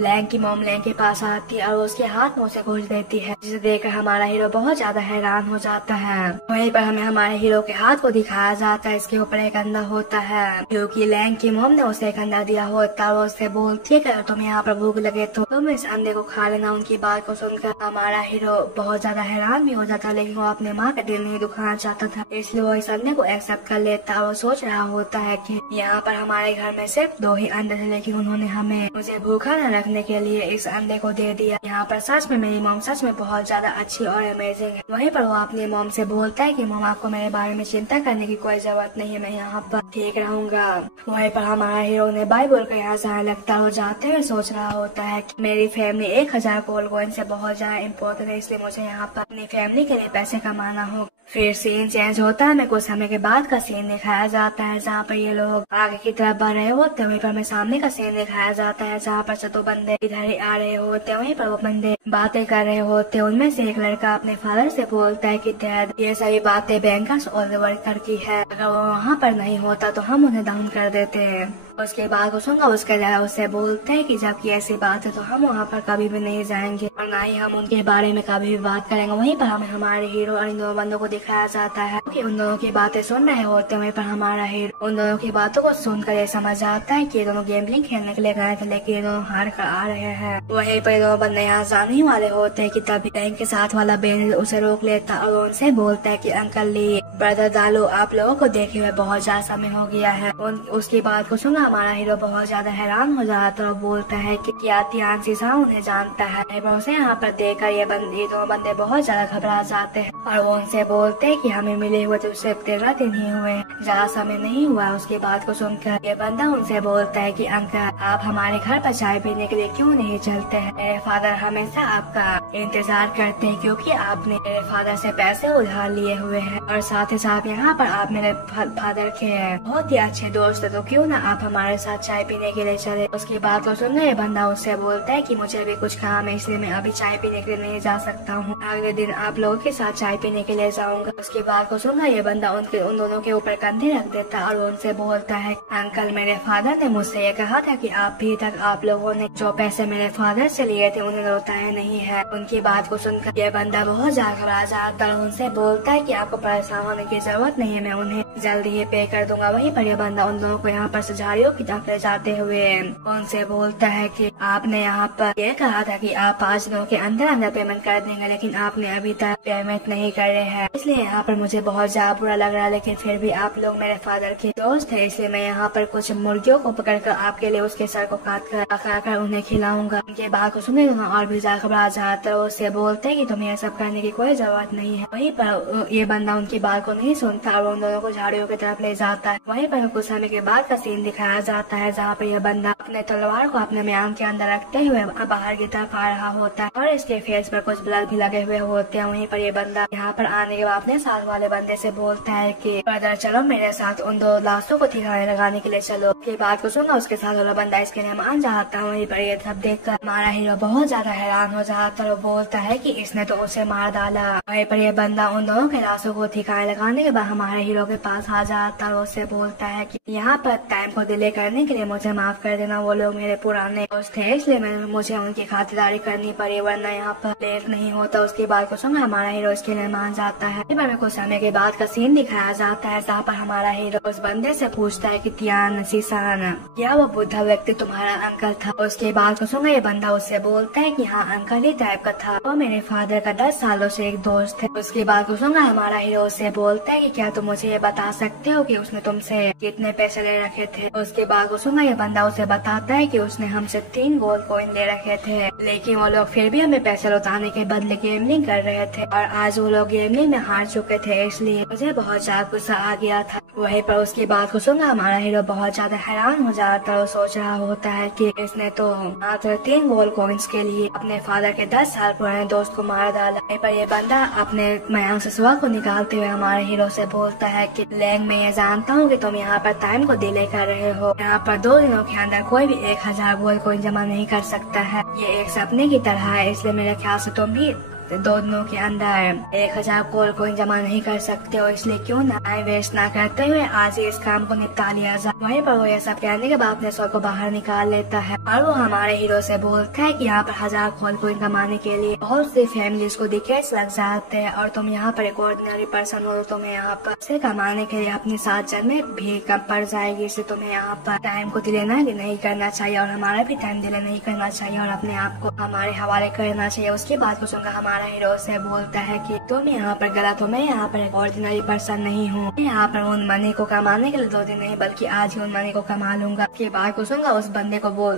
लैंग की मोम लैंग के पास आती है और उसके हाथ में उसे घुस देती है, जिसे देखकर हमारा हीरो बहुत ज्यादा हैरान हो जाता है। वहीं पर हमें हमारे हीरो के हाथ को दिखाया जाता है, इसके ऊपर एक अंडा होता है क्योंकि लैंग की मोम ने उसे एक अंडा दिया होता है और उससे बोलती है कि अगर तुम्हें यहाँ पर भूख लगे तो तुम इस अंडे को खा लेना। उनकी बात को सुनकर हमारा हीरो बहुत ज्यादा हैरान भी हो जाता है, लेकिन वो अपने माँ का दिल नहीं दुखाना चाहता था, इसलिए वो इस अंडे को एक्सेप्ट कर लेता है और सोच रहा होता है कि यहाँ पर हमारे घर में सिर्फ 2 ही अंडे थे, लेकिन उन्होंने हमें मुझे भूखा न रखने के लिए इस अंडे को दे दिया। यहाँ पर सच में मेरी मॉम सच में बहुत ज्यादा अच्छी और अमेजिंग है। वहीं पर वो अपनी मॉम से बोलता है कि मॉम आपको मेरे बारे में चिंता करने की कोई जरूरत नहीं है, मैं यहाँ पर ठीक रहूंगा। वहीं पर हमारा हीरो ने बाय बोल कर यहाँ जाने लगता है और जाते हुए सोच रहा होता है कि मेरी फैमिली 1000 गोल्ड कॉइन से बहुत ज्यादा इम्पोर्टेंट है, इसलिए मुझे यहाँ पर अपनी फैमिली के लिए पैसे कमाना होगा। फिर सीन चेंज होता है, मैं कुछ समय के बाद का सीन दिखाया जाता है जहाँ पर ये लोग आगे की तरफ बढ़ रहे होते हैं। वहीं पर हमें सामने का सीन दिखाया जाता है जहाँ पर से 2 बंदे इधर ही आ रहे होते हैं। वहीं पर वो बंदे बातें कर रहे होते हैं, उनमें से एक लड़का अपने फादर से बोलता है कि डैड ये सभी बातें बैंकर्स और वर्कर की है, अगर वो वहाँ पर नहीं होता तो हम उन्हें डाउन कर देते हैं। उसके बाद सुनकर उसके दया उससे बोलते हैं कि जबकि ऐसी बात है तो हम वहाँ पर कभी भी नहीं जाएंगे और ना ही हम उनके बारे में कभी भी बात करेंगे। वहीं पर हमें हमारे हीरो और इन दोनों बंदों को दिखाया जाता है कि उन दोनों की बातें सुन रहे होते हैं। वहीं पर हमारा हीरो उन दोनों की बातों को सुनकर ये समझ आता है कि ये दोनों गेमलिंग खेलने के लिए गए थे, लेकिन ये दोनों हार कर आ रहे हैं। वहीं पर दोनों बंदे यहाँ जाने ही वाले होते हैं कि तभी बैंक के साथ वाला बेन उसे रोक लेता और उनसे बोलता है कि अंकल ली ब्रदर डालो, आप लोगों को देखे हुए बहुत ज्यादा समय हो गया है। उसकी बात को सुना हमारा हीरो बहुत ज्यादा हैरान हो जाता है और बोलता है कि क्या तियांशी साहब उन्हें जानता है। उसे यहाँ पर देखकर ये दोनों बंदे बहुत ज्यादा घबरा जाते हैं और वो उनसे बोलते हैं कि हमें मिले हुए तो सिर्फ 13 दिन ही हुए, ज्यादा समय नहीं हुआ। उसकी बात को सुनकर ये बंदा उनसे बोलता है कि अंकल आप हमारे घर पर चाय पीने के लिए क्यों नहीं चलते हैं, मेरे फादर हमेशा आपका इंतजार करते हैं क्योंकि आपने मेरे फादर से पैसे उधार लिए हुए हैं और साथ ही साथ यहाँ पर आप मेरे फादर के बहुत ही अच्छे दोस्त है, तो क्यों ना आप हमारे साथ चाय पीने के लिए चले। उसकी बात को सुनकर ये बंदा उससे बोलता है कि मुझे भी कुछ काम है, इसलिए मैं अभी चाय पीने के लिए नहीं जा सकता हूँ, अगले दिन आप लोगों के साथ चाय पीने के लिए जाऊंगा। उसकी बात को सुनकर ये बंदा उन दोनों के ऊपर कंधे रख देता है और उनसे बोलता है अंकल मेरे फादर ने मुझसे ये कहा था कि अभी तक आप लोगों ने जो पैसे मेरे फादर से लिए थे उन्हें लौटाया नहीं है। उनकी बात को सुनकर ये बंदा बहुत ज्यादा घबरा जाता है और उनसे बोलता है कि आपको परेशान होने की जरूरत नहीं है, मैं उन्हें जल्दी ही पे कर दूंगा। वहीं पर यह बंदा उन दोनों को यहाँ पर से झाड़ियों की तरफ ले जाते हुए उनसे बोलता है कि आपने यहाँ पर ये कहा था कि आप 5 दिनों के अंदर अंदर पेमेंट कर देंगे, लेकिन आपने अभी तक पेमेंट नहीं कर रहे हैं, इसलिए यहाँ पर मुझे बहुत ज्यादा बुरा लग रहा है, लेकिन फिर भी आप लोग मेरे फादर के दोस्त है, इसलिए मैं यहाँ पर कुछ मुर्गियों को पकड़कर आपके लिए उसके सर को काट कर उन्हें खिलाऊंगा। उनके बात को सुने और भी ज्यादा घबरा जाता है, उससे बोलते है कि तुम्हें ये सब करने की कोई जरूरत नहीं है। वहीं पर ये बंदा उनकी बात को नहीं सुनता और उन दोनों को झाड़ियों की तरफ ले जाता है। वहीं पर कुछ समय के बाद का सीन दिखाया जाता है जहाँ पर यह बंदा अपने तलवार को अपने म्यान के अंदर रखते हुए बाहर की तरफ आ रहा होता है और इसके फेस पर कुछ ब्लड भी लगे हुए होते हैं। वहीं पर ये बंदा यहाँ पर आने के बाद अपने साथ वाले बंदे से बोलता है कि ब्रदर चलो मेरे साथ उन 2 लाशों को ठिकाने लगाने के लिए चलो। ये बात को सुनकर उसके साथ वाला बंदा इसके लिए मान जाता है। वहीं पर ये सब देखकर हमारा हीरो बहुत ज्यादा हैरान हो जाता है और बोलता है कि इसने तो उसे मार डाला। वहीं पर ये बंदा उन दोनों के लाशों को ठिकाने लगाने के बाद हमारे हीरो के पास आ जाता है और उससे बोलता है कि यहाँ पर टाइम को डिले करने के लिए मुझे माफ कर देना, वो लोग मेरे पुराने दोस्त थे इसलिए मुझे उनकी खातिरदारी करनी पड़ी, वरना यहाँ पर लेट नहीं होता। उसकी बात को सुनकर हमारा हीरो इसके लिए मान जाता है। कुछ समय के बाद का सीन दिखाया जाता है जहाँ पर हमारा हीरो उस बंदे से पूछता है कि तियान सीसान क्या वो बुद्धा व्यक्ति तुम्हारा अंकल था। उसके बाद को सुनकर ये बंदा उससे बोलता है कि हाँ अंकल ही टाइप का था, वो मेरे फादर का 10 सालों से एक दोस्त है। उसके बाद को सुनकर हमारा हीरो उससे बोलता है कि क्या तुम मुझे ये बता सकते हो कि उसने तुमसे कितने पैसे ले रखे थे। उसके बाद को सुनकर ये बंदा उसे बताता है कि उसने हमसे 3 गोल्ड कॉइन ले रखे थे, लेकिन वो लोग फिर भी हमें पैसे लौटाने के बदले गेमलिंग कर रहे थे और आज वो लोग गेमलिंग में हार चुके थे, इसलिए मुझे बहुत ज्यादा गुस्सा आ गया था। वहीं पर उसकी बात को सुनकर हमारा हीरो बहुत ज्यादा हैरान हो जाता है और सोच रहा होता है कि इसने तो मात्र 3 गोल्ड कॉइन्स के लिए अपने फादर के 10 साल पुराने दोस्त को मार डाला। वहीं पर ये बंदा अपने मयांक ससुआ को निकालते हुए हमारे हीरो से बोलता है कि लैंग मैं ये जानता हूँ कि तुम यहाँ पर टाइम को डिले कर रहे हो, यहाँ पर 2 दिनों के अंदर कोई भी 1000 गोल्ड कॉइन जमा नहीं कर सकता है, ये एक सपने की तरह है, इसलिए मेरे ख्याल से तुम भी 2 दिनों के अंदर 1000 गोल्ड कॉइन जमा नहीं कर सकते हो, इसलिए क्यों ना टाइम वेस्ट ना करते हुए आज ही इस काम को निपटा लिया जाए। वहीं पर वो ये सब कहने के बाद अपने सर को बाहर निकाल लेता है और वो हमारे हीरो से बोलता है कि यहाँ पर 1000 गोल्ड कॉइन कमाने के लिए बहुत सी फैमिलीज को डिकेड्स लग जाते हैं और तुम यहाँ पर एक ऑर्डिनरी पर्सन हो, तुम्हें यहाँ पर से कमाने के लिए अपनी 7 जन्में भी कम पड़ जाएगी, इसलिए तुम्हें यहाँ पर टाइम को डिले नहीं करना चाहिए और हमारा भी टाइम डिले नहीं करना चाहिए और अपने आप को हमारे हवाले करना चाहिए। उसकी बात को सुनकर हमारा हीरो से बोलता है कि तुम यहाँ पर गलत हो, मैं यहाँ पर एक ऑर्डिनरी पर्सन नहीं हूँ, मैं यहाँ पर उन मनी को कमाने के लिए 2 दिन नहीं बल्कि आज ही उन मनी को कमा लूंगा। के बात को सुनकर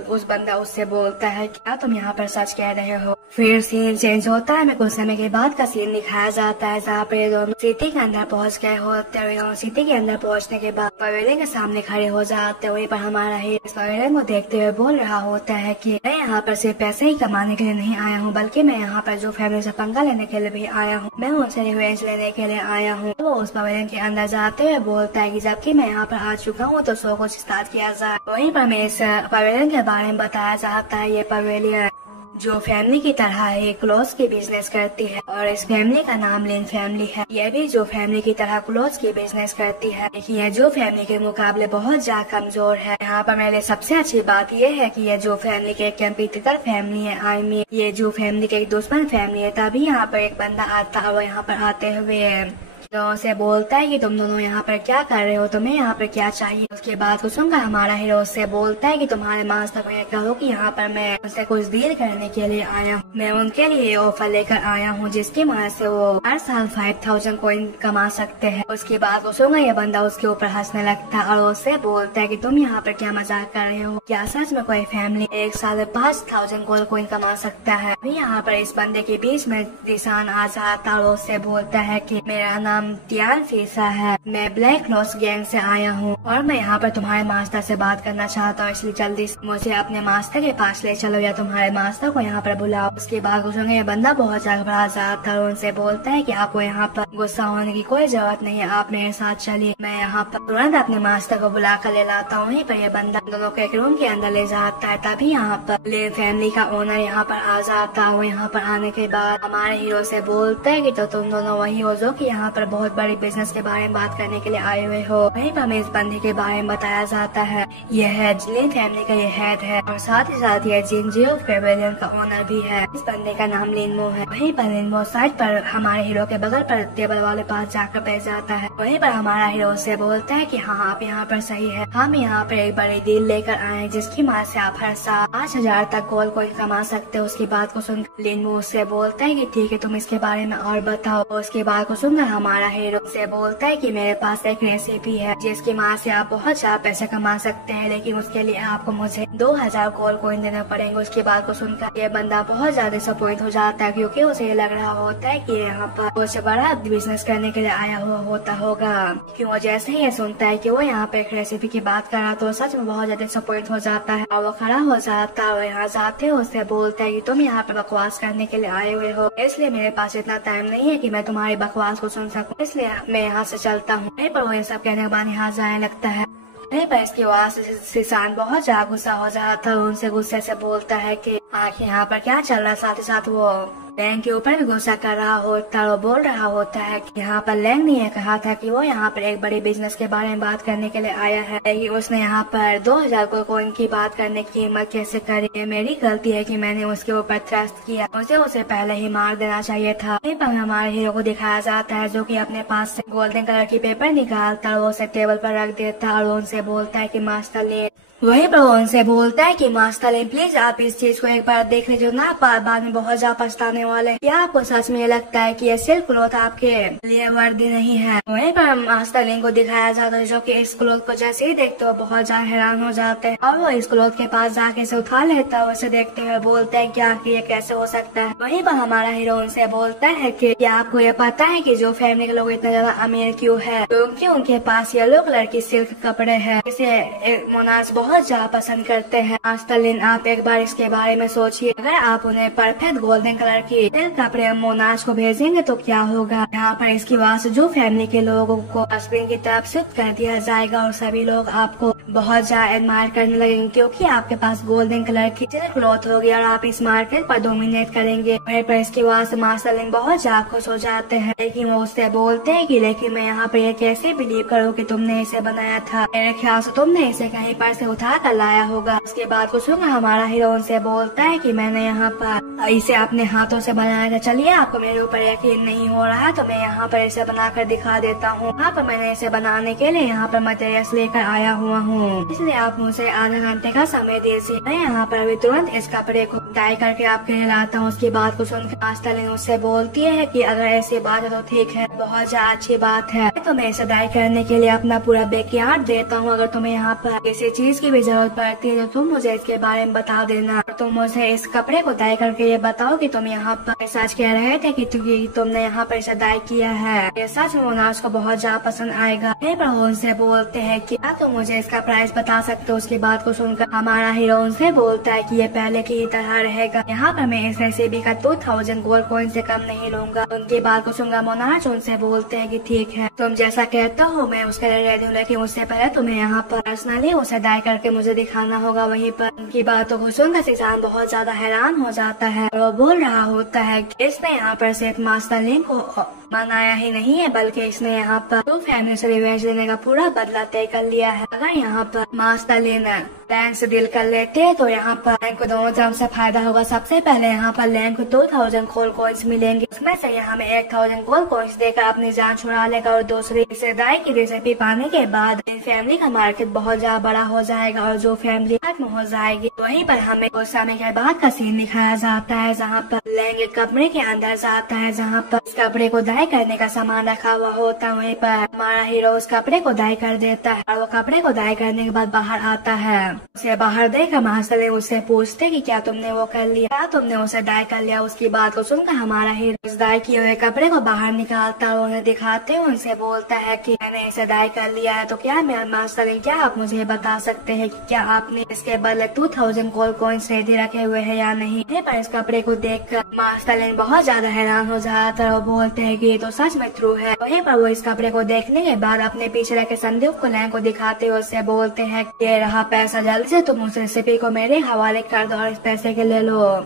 उस बंदा उससे बोलता है क्या तुम यहाँ पर सच कह रहे हो। फिर सीन चेंज होता है। कुछ समय के बाद का सीन दिखाया जाता है जहाँ पर ये दोनों सिटी के अंदर पहुँच गए होते हैं। सिटी के अंदर पहुँचने के बाद पवेलियन के सामने खड़े हो जाते हैं। वहीं पर हमारा हीरो पवेलियन को देखते हुए बोल रहा होता है कि मैं यहाँ पर सिर्फ पैसे ही कमाने के लिए नहीं आया हूँ, बल्कि मैं यहाँ पर जो फैमिली से पंगा लेने के लिए भी आया हूँ, मैं उनसे रिवेंज लेने के लिए आया हूँ। वो उस पवेलियन के अंदर जाते हुए बोलता है कि जबकि मैं यहाँ पर आ चुका हूँ तो शो को स्टार्ट किया जाए। वहीं पर मैं इस पवेलियन के बारे में बताया जाता है। ये पवेलियन जो फैमिली की तरह है क्लोथ्स की बिजनेस करती है और इस फैमिली का नाम लिन फैमिली है। यह भी जो फैमिली की तरह क्लोथ्स की बिजनेस करती है, लेकिन यह जो फैमिली के मुकाबले बहुत ज्यादा कमजोर है। यहाँ पर मेरे सबसे अच्छी बात यह है कि यह जो फैमिली के कंप्यूटर फैमिली है, आई मीन ये जो फैमिली के एक दुश्मन फैमिली है। तभी यहाँ पर एक बंदा आता है, वो यहाँ पर आते हुए दोनों से बोलता है कि तुम दोनों यहाँ पर क्या कर रहे हो, तुम्हें यहाँ पर क्या चाहिए। उसके बाद को सुनकर हमारा हीरो उससे बोलता है कि तुम्हारे मास्टर को यह कहो कि यहाँ पर मैं उनसे कुछ डील करने के लिए आया हूँ। मैं उनके लिए ऑफर लेकर आया हूँ जिसकी मदद से वो हर साल 5000 कॉइन कमा सकते हैं। उसके बाद को सुनकर यह बंदा उसके ऊपर हंसने लगता है और उससे बोलता है कि तुम यहाँ पर क्या मजाक कर रहे हो, क्या सच में कोई फैमिली 1 साल में 5000 गोल्ड कॉइन कमा सकता है। अभी यहाँ पर इस बंदे के बीच में दिशान आ जाता और उससे बोलता है कि मेरा नाम तियान फीसा है, मैं ब्लैक लॉस गैंग से आया हूँ और मैं यहाँ पर तुम्हारे मास्टर से बात करना चाहता हूँ, इसलिए जल्दी मुझे अपने मास्टर के पास ले चलो या तुम्हारे मास्टर को यहाँ पर बुलाओ। उसके बाद ये बंदा बहुत ज्यादा घबरा जाता है और उनसे बोलता है कि आपको यहाँ पर गुस्सा होने की कोई जरूरत नहीं है, आप मेरे साथ चलिए, मैं यहाँ पर तुरंत अपने मास्टर को बुला कर ले लाता हूँ। वहीं पर यह बंदा दोनों को एक रूम के अंदर ले जाता है। तभी यहाँ पर ले फैमिली का ओनर यहाँ पर आ जाता है। यहाँ पर आने के बाद हमारे हीरो से बोलता है कि तो तुम दोनों वही हो जो कि यहाँ पर बहुत बड़ी बिजनेस के बारे में बात करने के लिए आए हुए हो। वहीं पर हमें इस बंदे के बारे में बताया जाता है, यह है जिन फैमिली का ये हेड है और साथ ही साथ यह जिनजियो पवेलियन का ओनर भी है। इस बंदे का नाम लिनमो है। वहीं पर लिनमो साइड पर हमारे हीरो के बगल पर टेबल वाले पास जाकर बैठ जाता है। वहीं पर हमारा हीरो से बोलता है कि हाँ आप यहाँ पर सही है, हम यहाँ पर एक बड़ी डील लेकर आए जिसकी मदद से आप हर साल 5000 तक गोल्ड कॉइन कमा सकते हो। उसकी बात को सुन लिनमो उससे बोलता है कि ठीक है तुम इसके बारे में और बताओ। उसके बाद को सुनकर हमारे हमारा हीरो से बोलता है कि मेरे पास एक रेसिपी है जिसकी माँ से आप बहुत ज्यादा पैसे कमा सकते हैं, लेकिन उसके लिए आपको मुझे 2000 गोल्ड कॉइन देना पड़ेंगे। उसकी बात को सुनकर ये बंदा बहुत ज्यादा डिसअपॉइंट हो जाता है, क्योंकि उसे ये लग रहा होता है कि यहाँ पर कुछ बड़ा बिजनेस करने के लिए आया हुआ होता होगा। क्यों जैसे ही ये सुनता है कि वो यहाँ पे एक रेसिपी की बात कर रहा, तो सच में बहुत ज्यादा डिसअपॉइंट हो जाता है और वो खड़ा हो जाता है और यहाँ जाते हैं उससे बोलता है कि तुम यहाँ पे बकवास करने के लिए आए हुए हो, इसलिए मेरे पास इतना टाइम नहीं है कि मैं तुम्हारी बकवास को सुन सकूं, इसलिए मैं यहाँ से चलता हूँ। पर वो ये सब कहने के बाद यहाँ जाने लगता है। पर इसकी आवाज से सिसान बहुत ज्यादा गुस्सा हो जाता है, उनसे गुस्से से बोलता है कि आखिर यहाँ पर क्या चल रहा है। साथ ही साथ वो लैंग के ऊपर भी गुस्सा कर रहा होता है और बोल रहा होता है कि यहाँ पर लैंग ने कहा था कि वो यहाँ पर एक बड़े बिजनेस के बारे में बात करने के लिए आया है, लेकिन उसने यहाँ पर 2000 कॉइन की बात करने की हिम्मत कैसे करी। मेरी गलती है कि मैंने उसके ऊपर ट्रस्ट किया, उसे पहले ही मार देना चाहिए था। पर हमारे हीरो को दिखाया जाता है जो कि अपने पास से गोल्डन कलर की पेपर निकालता है, वो उसे टेबल पर रख देता है और उनसे बोलता है कि मास्टर ले। वही पर उनसे बोलता है कि मास्टर ले प्लीज आप इस चीज को एक बार देख लीजिए ना, बाद में बहुत ज्यादा पछताने वाले। क्या आपको सच में लगता है कि ये सिल्क क्लॉथ आपके लिए वर्दी नहीं है। वहीं पर मास्टर लिंग को दिखाया जाता है जो कि इस क्लॉथ को जैसे ही देखते हो बहुत ज्यादा हैरान हो जाते हैं और वो इस क्लॉथ के पास जाके से उठा लेता है। उसे देखते हुए बोलते है क्या कि ये कैसे हो सकता है। वहीं पर हमारा हीरो उनसे बोलता है कि क्या आपको ये पता है कि जो फैमिली के लोग इतना ज्यादा अमीर क्यों है, क्योंकि उनके पास येलो कलर की सिल्क कपड़े है, इसे मोनाज बहुत ज्यादा पसंद करते हैं। मास्टरलिन आप एक बार इसके बारे में सोचिए, अगर आप उन्हें परफेक्ट गोल्डन कलर की सिल्क कपड़े मोनाज को भेजेंगे तो क्या होगा। यहाँ पर इसकी वजह से जो फैमिली के लोगों को हस्बैंड की तरफ शिफ्ट कर दिया जाएगा और सभी लोग आपको बहुत ज्यादा एडमायर करने लगेंगे, क्योंकि आपके पास गोल्डन कलर की सिल्क क्लॉथ होगी और आप इस मार्केट पर डोमिनेट करेंगे। वहीं पर इसकी वजह से मास्टरलिन बहुत ज्यादा खुश हो जाते हैं, लेकिन वो उससे बोलते हैं कि लेकिन मैं यहाँ पर ये कैसे बिलीव करूँ कि तुमने इसे बनाया था, मेरे ख्याल से तुमने इसे कहीं पर से उठा कर लाया होगा। उसके बाद कुछ हमारा हीरो उनसे बोलता है कि मैंने यहाँ पर इसे अपने हाथों से बनाया था। चलिए आपको मेरे ऊपर यकीन नहीं हो रहा तो मैं यहाँ पर इसे बनाकर दिखा देता हूँ। यहाँ पर मैंने इसे बनाने के लिए यहाँ पर मटेरियल्स लेकर आया हुआ हूँ, इसलिए आप मुझे आधा घंटे का समय दीजिए। मैं यहाँ पर अभी तुरंत इस कपड़े को डाई करके आपके लिए लाता हूँ। उसकी बात को सुनकर मास्टरलिन उससे बोलती है कि अगर ऐसी बात है तो ठीक है, बहुत ज्यादा अच्छी बात है, तो मैं इसे डाई करने के लिए अपना पूरा बैकयार्ड देता हूँ। अगर तुम्हें यहाँ पर किसी चीज की भी जरूरत पड़ती है तो तुम मुझे इसके बारे में बता देना। तुम मुझे इस कपड़े को डाई करके ये बताओ कि तुम यहाँ पर सच कह रहे थे कि तुमने यहाँ पर इसे डाई किया है। ये सच मोनाज को बहुत ज्यादा पसंद आएगा। पर उनसे बोलते हैं कि क्या तुम मुझे इसका प्राइस बता सकते हो। उसकी बात को सुनकर हमारा हीरो उनसे बोलता है कि ये पहले की ही तरह रहेगा, यहाँ पर मैं इस रेसिपी का 2000 गोल्ड कॉइन से कम नहीं लूंगा। उनकी बात को सुनकर मोनाज उनसे बोलते हैं कि ठीक है, तुम जैसा कहता हो मैं उसके लिए रेडी हूँ, लेकिन उससे पहले तुम्हें यहाँ पर पर्सनली उसे डाई करके मुझे दिखाना होगा। वहीं पर उनकी बातों को सुनकर सिसान बहुत ज्यादा हैरान हो जाता है और वो बोल रहा होता है कि इसने यहाँ पर सिर्फ मास्टरलिन को मनाया ही नहीं है, बल्कि इसने यहाँ पर तो फैमिली से रिवेंज लेने का पूरा बदला तय कर लिया है। अगर यहाँ पर मास्टरलिन लैंग से डील कर लेते हैं तो यहाँ पर लैंग को दोनों तरफ से फायदा होगा। सबसे पहले यहाँ पर लैंग को 2000 गोल्ड कॉइन्स मिलेंगे, उसमें से यहाँ में 1000 गोल्ड कॉइन्स देकर अपनी जान छुड़ा लेगा और दूसरी इसे डाई की रेसिपी पाने के बाद इन फैमिली का मार्केट बहुत ज्यादा बड़ा हो जाएगा और जो फैमिली खत्म हो जाएगी। वहीं पर हमें कुछ समय के बाद का सीन दिखाया जाता है जहाँ पर लैंग एक कमरे के अंदर जाता है जहाँ पर इस कपड़े को डाई करने का सामान रखा हुआ होता है। वहीं पर हमारा हीरो उस कपड़े को डाई कर देता है और वो कपड़े को डाई करने के बाद बाहर आता है। उसे बाहर देखकर मास्टरलिन उससे पूछते कि क्या तुमने वो कर लिया, क्या तुमने उसे डाई कर लिया। उसकी बात को सुनकर हमारा हीरो उस डाई किए हुए कपड़े को बाहर निकालता और उन्हें दिखाते हुए उनसे बोलता है कि मैंने इसे डाई कर लिया है। तो क्या मास्टरलिन क्या आप मुझे बता सकते हैं कि क्या आपने इसके बदले 2000 गोल्ड कॉइन्स रेडी रखे हुए हैं या नहीं। पर इस कपड़े को देखकर मास्टरलिन बहुत ज्यादा हैरान हो जाता है और बोलते हैं कि ये तो सच में ट्रू है। वहीं पर वो इस कपड़े को देखने के बाद अपने पीछे रखे संदूक को लैंग को दिखाते हुए उससे बोलते हैं ये रहा पैसा, जल्दी से तुम उस रेसिपी को मेरे हवाले कर दो और इस पैसे के ले लो।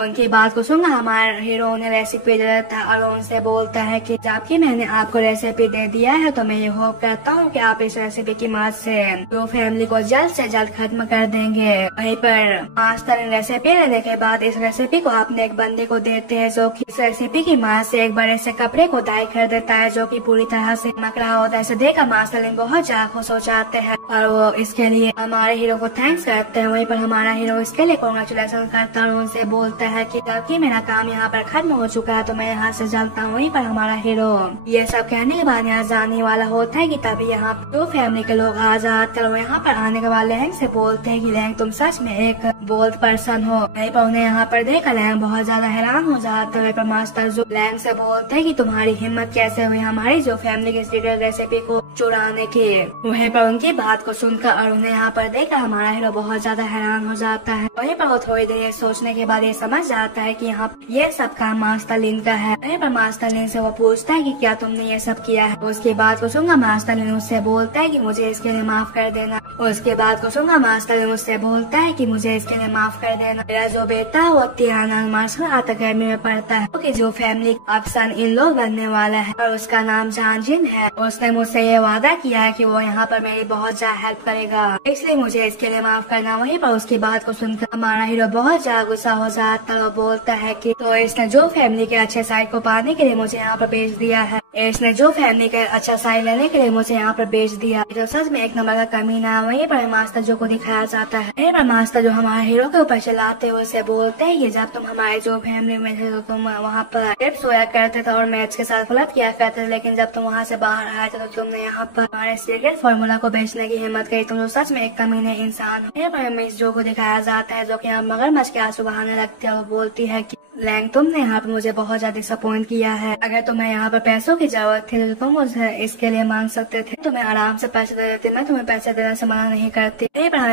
उनकी बात को सुनकर हमारा हीरो उन्हें रेसिपी दे देता है और उनसे बोलता है कि जबकि मैंने आपको रेसिपी दे दिया है तो मैं ये होप करता हूँ कि आप इस रेसिपी की मदद से तो फैमिली को जल्द से जल्द खत्म कर देंगे। वहीं पर मास्टर रेसिपी लेने के बाद इस रेसिपी को अपने एक बंदे को देते हैं जो कि इस रेसिपी की मदद से एक बड़े से कपड़े को डाई कर देता है जो कि पूरी तरह से चमक रहा होता है। इसे देखकर मास्टर बहुत ज्यादा खुश हो जाते हैं और वो इसके लिए हमारे हीरो को थैंक्स करते हैं। वहीं पर हमारा हीरो इसके लिए कांग्रेचुलेशन करता है और उनसे बोलता बोलता है कि जबकि मेरा काम यहाँ पर खत्म हो चुका है तो मैं यहाँ से चलता हूँ। वहीं पर हमारा हीरो ये सब कहने के बाद यहाँ जाने वाला होता है कि तभी यहाँ जो फैमिली के लोग आ जाते हैं और यहाँ पर आने के बाद लैंग से बोलते हैं कि लैंग तुम सच में एक बोल्ड पर्सन हो। वहीं पर उन्हें यहाँ पर देखकर लैंग बहुत ज्यादा हैरान हो जाता है। पर मास्टर जो लैंग से बोलते हैं कि तुम्हारी हिम्मत कैसे हुई हमारी जो फैमिली की सीक्रेट रेसिपी को चुराने की। वहीं पर उनकी बात को सुनकर और उन्हें यहाँ पर देखकर हमारा हीरो बहुत ज्यादा हैरान हो जाता है। वहीं पर वो थोड़ी देर सोचने के बाद ये समझ जाता है कि यहाँ ये सब काम मास्टर लिन का है। वहीं पर मास्टर लिन से वो पूछता है कि क्या तुमने ये सब किया है। उसके बाद को सुनकर मास्टर लिन उससे बोलता है कि मुझे इसके लिए माफ कर देना। उसके बाद को सुनकर मास्टर लिन उससे बोलता है कि मुझे इसके लिए माफ कर देना। मेरा जो बेटा है वो तियाना मार्शल आर्ट अकेडमी में पढ़ता है क्योंकि जो फैमिली अफसन इन लोग बनने वाला है और उसका नाम जानजिन है। उसने मुझसे ये वादा किया है कि वो यहाँ पर मेरी बहुत ज्यादा हेल्प करेगा, इसलिए मुझे इसके लिए माफ करना। वहीं पर उसकी बात को सुनकर हमारा हीरो बहुत ज्यादा गुस्सा हो जाता है और बोलता है कि तो इसने जो फैमिली के अच्छे साइड को पाने के लिए मुझे यहाँ पर भेज दिया है, इसने जो फैमिली का अच्छा साइड लेने के लिए मुझे यहाँ पर भेज दिया, तो सच में एक नंबर का कमीना है। वहीं पर मास्टर जो को दिखाया जाता है। वहीं पर मास्टर जो हमारे हीरो के ऊपर चलाते हुए उसे बोलते हैं कि जब तुम हमारे जो फैमिली में थे तो तुम वहाँ पर टिप्स सोया करते थे और मैच के साथ गलत किया करते थे, लेकिन जब तुम वहाँ से बाहर आए थे तो तुमने यहाँ पर हमारे सीक्रेट फॉर्मूला को बेचने की हिम्मत करी। तुम तो सच में एक कमीने इंसान हो। मिस जो को दिखाया जाता है जो कि यहाँ मगरमच्छ के आंसू बहाने लगती है। वो बोलती है कि लैंग तुमने यहाँ पर मुझे बहुत ज्यादा डिसअपॉइंट किया है। अगर तुम्हें यहाँ पर पैसों की जरूरत थी तो तुम मुझे इसके लिए मांग सकते थे, तुम्हें आराम से पैसे दे देते, मैं तुम्हें पैसे देने से मना नहीं करती।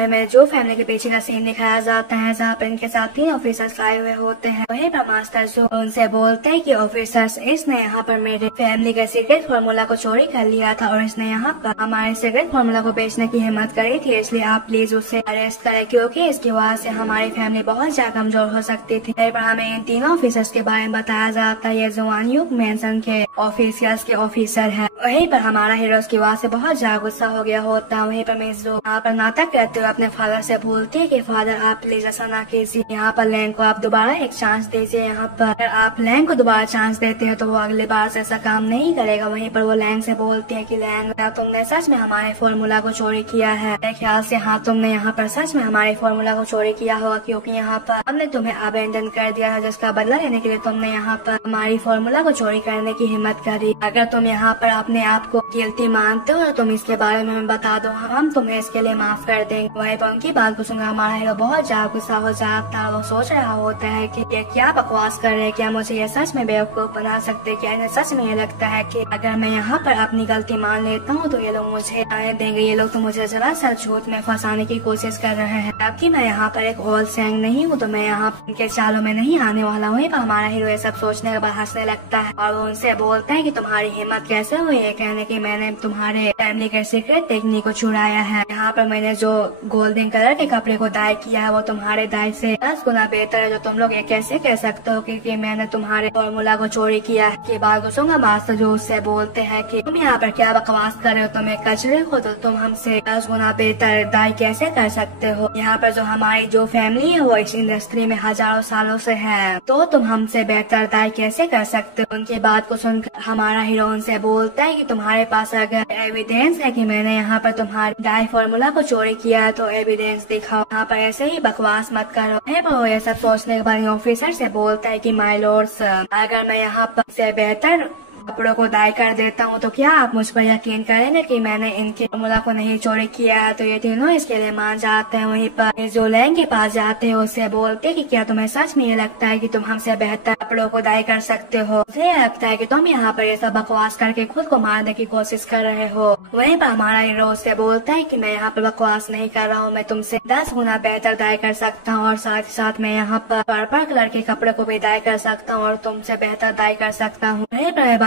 में जो फैमिली के पीछे का सीन दिखाया जाता है जहाँ पर इनके साथ 3 ऑफिसर्स आए हुए होते हैं। वहीं पर मास्टर जो उनसे बोलते हैं कि ऑफिसर्स इसने यहाँ पर मेरे फैमिली के सीक्रेट फॉर्मूला को चोरी कर लिया था और इसने यहाँ पर हमारे सीक्रेट फॉर्मूला को बेचने की हिम्मत करी थी, इसलिए आप प्लीज उसे अरेस्ट करें क्योंकि इसकी वजह से हमारी फैमिली बहुत ज्यादा कमजोर हो सकती थी। पर हमें इन 3 ऑफिसर्स के बारे में बताया जाता है। ये जवान युग मेंशन के ऑफिसर्स के ऑफिसर है। वहीं पर हमारा हीरो की वजह से बहुत ज्यादा गुस्सा हो गया होता है। वहीं पर मिस जो यहाँ पर नाटक करते हुए अपने फादर से बोलती है कि फादर आप प्लीज ऐसा ना कीजिए, यहाँ पर लैंग को आप दोबारा एक चांस दीजिए। यहाँ पर अगर आप लैंग को दोबारा चांस देते हैं तो वो अगली बार से ऐसा काम नहीं करेगा। वहीं पर वो लैंग से बोलती है कि लैंग क्या तुमने सच में हमारे फॉर्मूला को चोरी किया है? मेरे ख्याल से हाँ तुमने यहाँ पर सच में हमारे फॉर्मूला को चोरी किया होगा क्योंकि यहाँ पर हमने तुम्हें अबेंडन कर दिया है, जिसका बदला लेने के लिए तुमने यहाँ पर हमारी फॉर्मूला को चोरी करने की हिम्मत करी। अगर तुम यहाँ पर अपने आप को गिल्टी मानते हो तो तुम इसके बारे में बता दो, हम तुम्हें इसके लिए माफ कर देंगे। वहीं पर उनकी बात को सुनकर हमारा हीरो बहुत ज्यादा गुस्सा हो जाता है। वो सोच रहा होता है कि ये क्या बकवास कर रहे हैं, क्या मुझे ये सच में बेवकूफ बना सकते, क्या इन्हें सच में ये लगता है कि अगर मैं यहाँ पर अपनी गलती मान लेता हूँ तो ये लोग मुझे आने देंगे, ये लोग तो मुझे जरा सा झूठ में फंसाने की कोशिश कर रहे हैं। जबकि मैं यहाँ पर एक ओल्ड सैंग नहीं हूँ तो मैं यहाँ इनके चालों में नहीं आने वाला। वहीं पर हमारा हीरो ये सब सोचने के बाद हंसने लगता है और वो उनसे बोलता है कि तुम्हारी हिम्मत कैसे हुई है कहने की मैंने तुम्हारे फैमिली के सीक्रेट टेक्निक को चुराया है। यहाँ पर मैंने जो गोल्डन कलर के कपड़े को डाई किया है वो तुम्हारे डाई से 10 गुना बेहतर है। जो तुम लोग ये कैसे कह सकते हो कि मैंने तुम्हारे फॉर्मूला को चोरी किया है? के बाद गुस्सा मास्टर जो उससे बोलते हैं कि तुम यहाँ पर क्या बकवास कर रहे हो, तुम एक कचरे हो तो तुम हमसे 10 गुना बेहतर डाई कैसे कर सकते हो? यहाँ पर जो हमारी जो फैमिली है वो इस इंडस्ट्री में हजारों सालों से है, तो तुम हमसे बेहतर डाई कैसे कर सकते हो? उनकी बात को सुनकर हमारा हीरो उनसे बोलता है कि तुम्हारे पास अगर एविडेंस है कि मैंने यहाँ पर तुम्हारे डाई फॉर्मूला को चोरी किया है तो एविडेंस दिखाओ, यहाँ पर ऐसे ही बकवास मत करो। वो ये सब सोचने के बाद ऑफिसर से बोलता है कि माय लॉर्ड्स अगर मैं यहाँ पर से बेहतर कपड़ों को डाई कर देता हूँ तो क्या आप मुझ पर यकीन करेंगे कि मैंने इनके फॉर्मूला को नहीं चोरी किया है? तो ये तीनों इसके लिए मान जाते हैं। वहीं पर जो लैंग के पास जाते हैं उससे बोलते हैं कि क्या तुम्हें सच में ये लगता है कि तुम हमसे बेहतर कपड़ों को डाई कर सकते हो? मुझे लगता है कि तुम यहाँ पर ये सब बकवास करके खुद को मारने की कोशिश कर रहे हो। वहीं पर हमारा हीरो उससे बोलता है कि मैं यहाँ पर बकवास नहीं कर रहा हूँ, मैं तुमसे 10 गुना बेहतर डाई कर सकता हूँ और साथ ही साथ मैं यहाँ पर पर्पल कलर के कपड़े को भी डाई कर सकता हूँ और तुमसे बेहतर डाई कर सकता हूँ।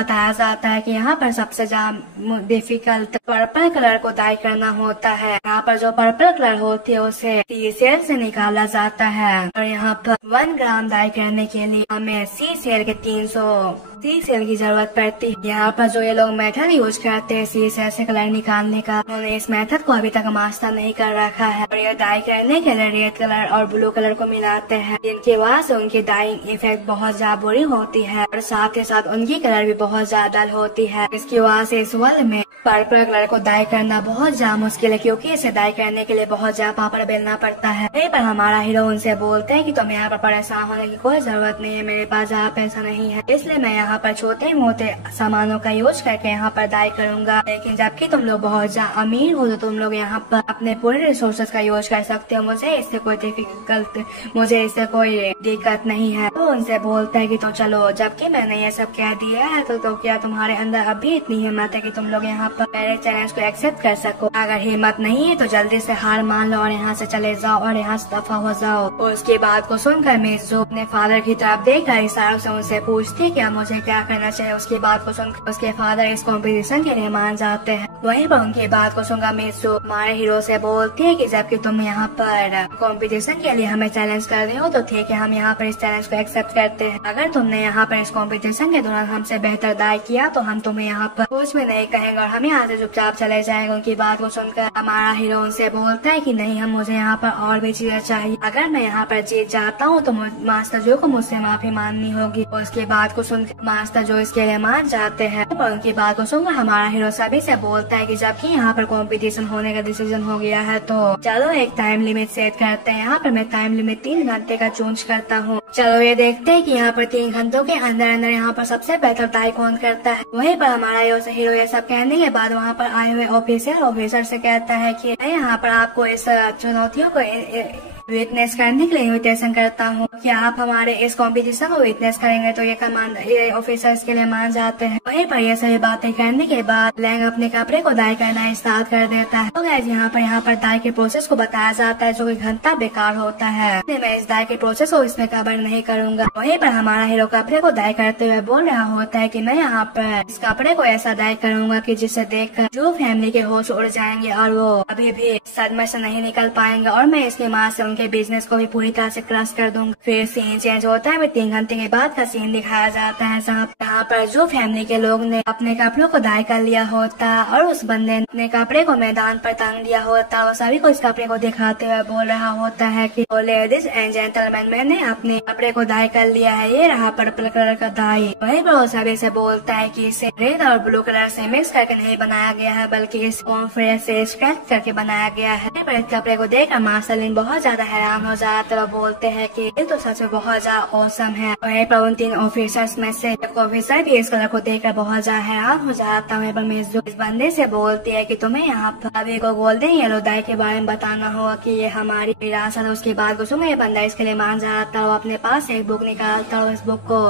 बताया जाता है कि यहाँ पर सबसे ज्यादा डिफिकल्ट पर्पल कलर को डाई करना होता है। यहाँ पर जो पर्पल कलर होती है उसे सी सेल से निकाला जाता है और यहाँ पर 1 ग्राम डाई करने के लिए हमें सी सेल के 300 सील की जरूरत पड़ती है। यहाँ पर जो ये लोग मेथड यूज करते हैं सी से ऐसे कलर निकालने का, उन्होंने इस मेथड को अभी तक मास्टर नहीं कर रखा है और ये डाई करने के लिए रेड कलर और ब्लू कलर को मिलाते हैं, जिनकी वजह से उनकी डाइंग इफेक्ट बहुत ज्यादा बुरी होती है और साथ ही साथ उनकी कलर भी बहुत ज्यादा डल होती है। इसकी वजह से इस वर्ल्ड में पर्पल कलर को डाई करना बहुत ज्यादा मुश्किल है, क्योंकि इसे डाई करने के लिए बहुत ज्यादा पापड़ बेलना पड़ता है। वहीं पर हमारा हीरो उनसे बोलते हैं कि तुम्हें यहाँ पर परेशान होने की कोई जरूरत नहीं है, मेरे पास ज्यादा पैसा नहीं है, इसलिए मैं यहाँ पर छोटे मोटे सामानों का यूज करके यहाँ पर डाई करूंगा, लेकिन जबकि तुम लोग बहुत ज्यादा अमीर हो तो तुम लोग यहाँ पर अपने पूरे रिसोर्सेज का यूज कर सकते हो, मुझे इससे कोई दिक्कत नहीं है। तो उनसे बोलता है कि तो चलो, जबकि मैंने ये सब कह दिया है तो क्या तुम्हारे अंदर अभी इतनी हिम्मत है कि तुम लोग यहाँ पर मेरे चैलेंज को एक्सेप्ट कर सको? अगर हिम्मत नहीं है तो जल्दी से हार मान लो और यहाँ से चले जाओ और यहाँ से दफा हो जाओ। और उसकी बात को सुनकर मिज़ू अपने फादर की तरफ देखकर इशारों से उनसे पूछती क्या मुझे क्या करना चाहिए। उसकी बात को सुनकर उसके फादर इस कॉम्पिटिशन के लिए मान जाते हैं। वहीं पर उनकी बात को सुनकर मिज़ू हमारे हीरो से बोलती है कि जबकि तुम यहाँ पर कॉम्पिटिशन के लिए हमें चैलेंज कर रहे हो तो ठीक है, हम यहाँ पर इस चैलेंज को एक्सेप्ट करते हैं। अगर तुमने यहाँ पर इस कॉम्पिटिशन के दौरान हमसे बेहतर दाई किया तो हम तुम्हें यहाँ पर कुछ भी नहीं कहेंगे और हम यहाँ से चुपचाप चले जाएंगे। उनकी बात को सुनकर हमारा हीरो उनसे बोलता है कि नहीं, मुझे यहाँ पर और भी चीजें चाहिए, अगर मैं यहाँ पर जीत जाता हूँ तो मास्टर जो को मुझसे माफी मांगनी होगी। उसकी बात को सुनकर मास्टर जो इसके लिए मान जाते हैं। और उनकी बात को सुनकर हमारा हीरो सभी से बोलता है कि जबकि यहाँ पर कंपटीशन होने का डिसीजन हो गया है तो चलो एक टाइम लिमिट सेट करते हैं। यहाँ पर मैं टाइम लिमिट 3 घंटे का चूज करता हूँ। चलो ये देखते हैं कि यहाँ पर 3 घंटों के अंदर अंदर यहाँ पर सबसे बेहतर टाई कौन करता है। वहीं पर हमारा हीरो ये सब कहने के बाद वहाँ पर आए हुए ऑफिसर से कहता है कि मैं यहाँ पर आपको इस चुनौतियों को विटनेस करने के लिए इन्विटेशन करता हूँ, क्या आप हमारे इस कंपटीशन को विटनेस करेंगे? तो ये ऑफिसर्स के लिए मान जाते हैं। वहीं पर ये सभी बातें करने के बाद लैंग अपने कपड़े को डाई करना स्टार्ट कर देता है। तो गाइस यहाँ पर डाई के प्रोसेस को बताया जाता है जो कि घंटा बेकार होता है, मैं इस डाई के प्रोसेस को इसमें कवर नहीं करूंगा। वहीं पर हमारा हीरो कपड़े को डाई करते हुए बोल रहा होता है कि मैं यहाँ पर इस कपड़े को ऐसा डाई करूंगा कि जिसे देखकर जो फैमिली के होश उड़ जाएंगे और वो अभी भी सदमे से नहीं निकल पाएंगे और मैं इसके माँ से उनके बिजनेस को भी पूरी तरह से क्रश कर दूंगा। फिर सीन चेंज होता है। 3 घंटे के बाद का सीन दिखाया जाता है जहाँ पर जो फैमिली के लोग ने अपने कपड़ों को डाई कर लिया होता है और उस बंदे ने अपने कपड़े को मैदान पर टांग दिया होता है। वो सभी को इस कपड़े को दिखाते हुए बोल रहा होता है कि लेडीज एंड जेंटलमैन, मैंने अपने कपड़े को डाई कर लिया है, ये रहा पर्पल कलर का डाई। वहीं पर वो सभी से बोलता है कि इसे रेड और ब्लू कलर से मिक्स करके नहीं बनाया गया है, बल्कि इस कॉन्फ्रेंस से स्क्रैच करके बनाया गया है। पर इस कपड़े को देखकर मार्शलिन बहुत ज्यादा हैरान हो जाते हैं, बोलते हैं कि ये तो सच में बहुत ज्यादा औसम है। वहीं पर उन 3 ऑफिसर्स में से एक ऑफिसर भी इस कलर को देखकर बहुत ज्यादा हैरान हो जाता है। पर मिस इस बंदे से बोलती है कि तुम्हें यहाँ पर अभी को गोल्डन येलो डाई के बारे में बताना होगा कि ये हमारी विरासत है। उसकी बात को सुन ये बंदा इसके लिए मान जाता है। वो अपने पास एक बुक निकालता है और इस बुक को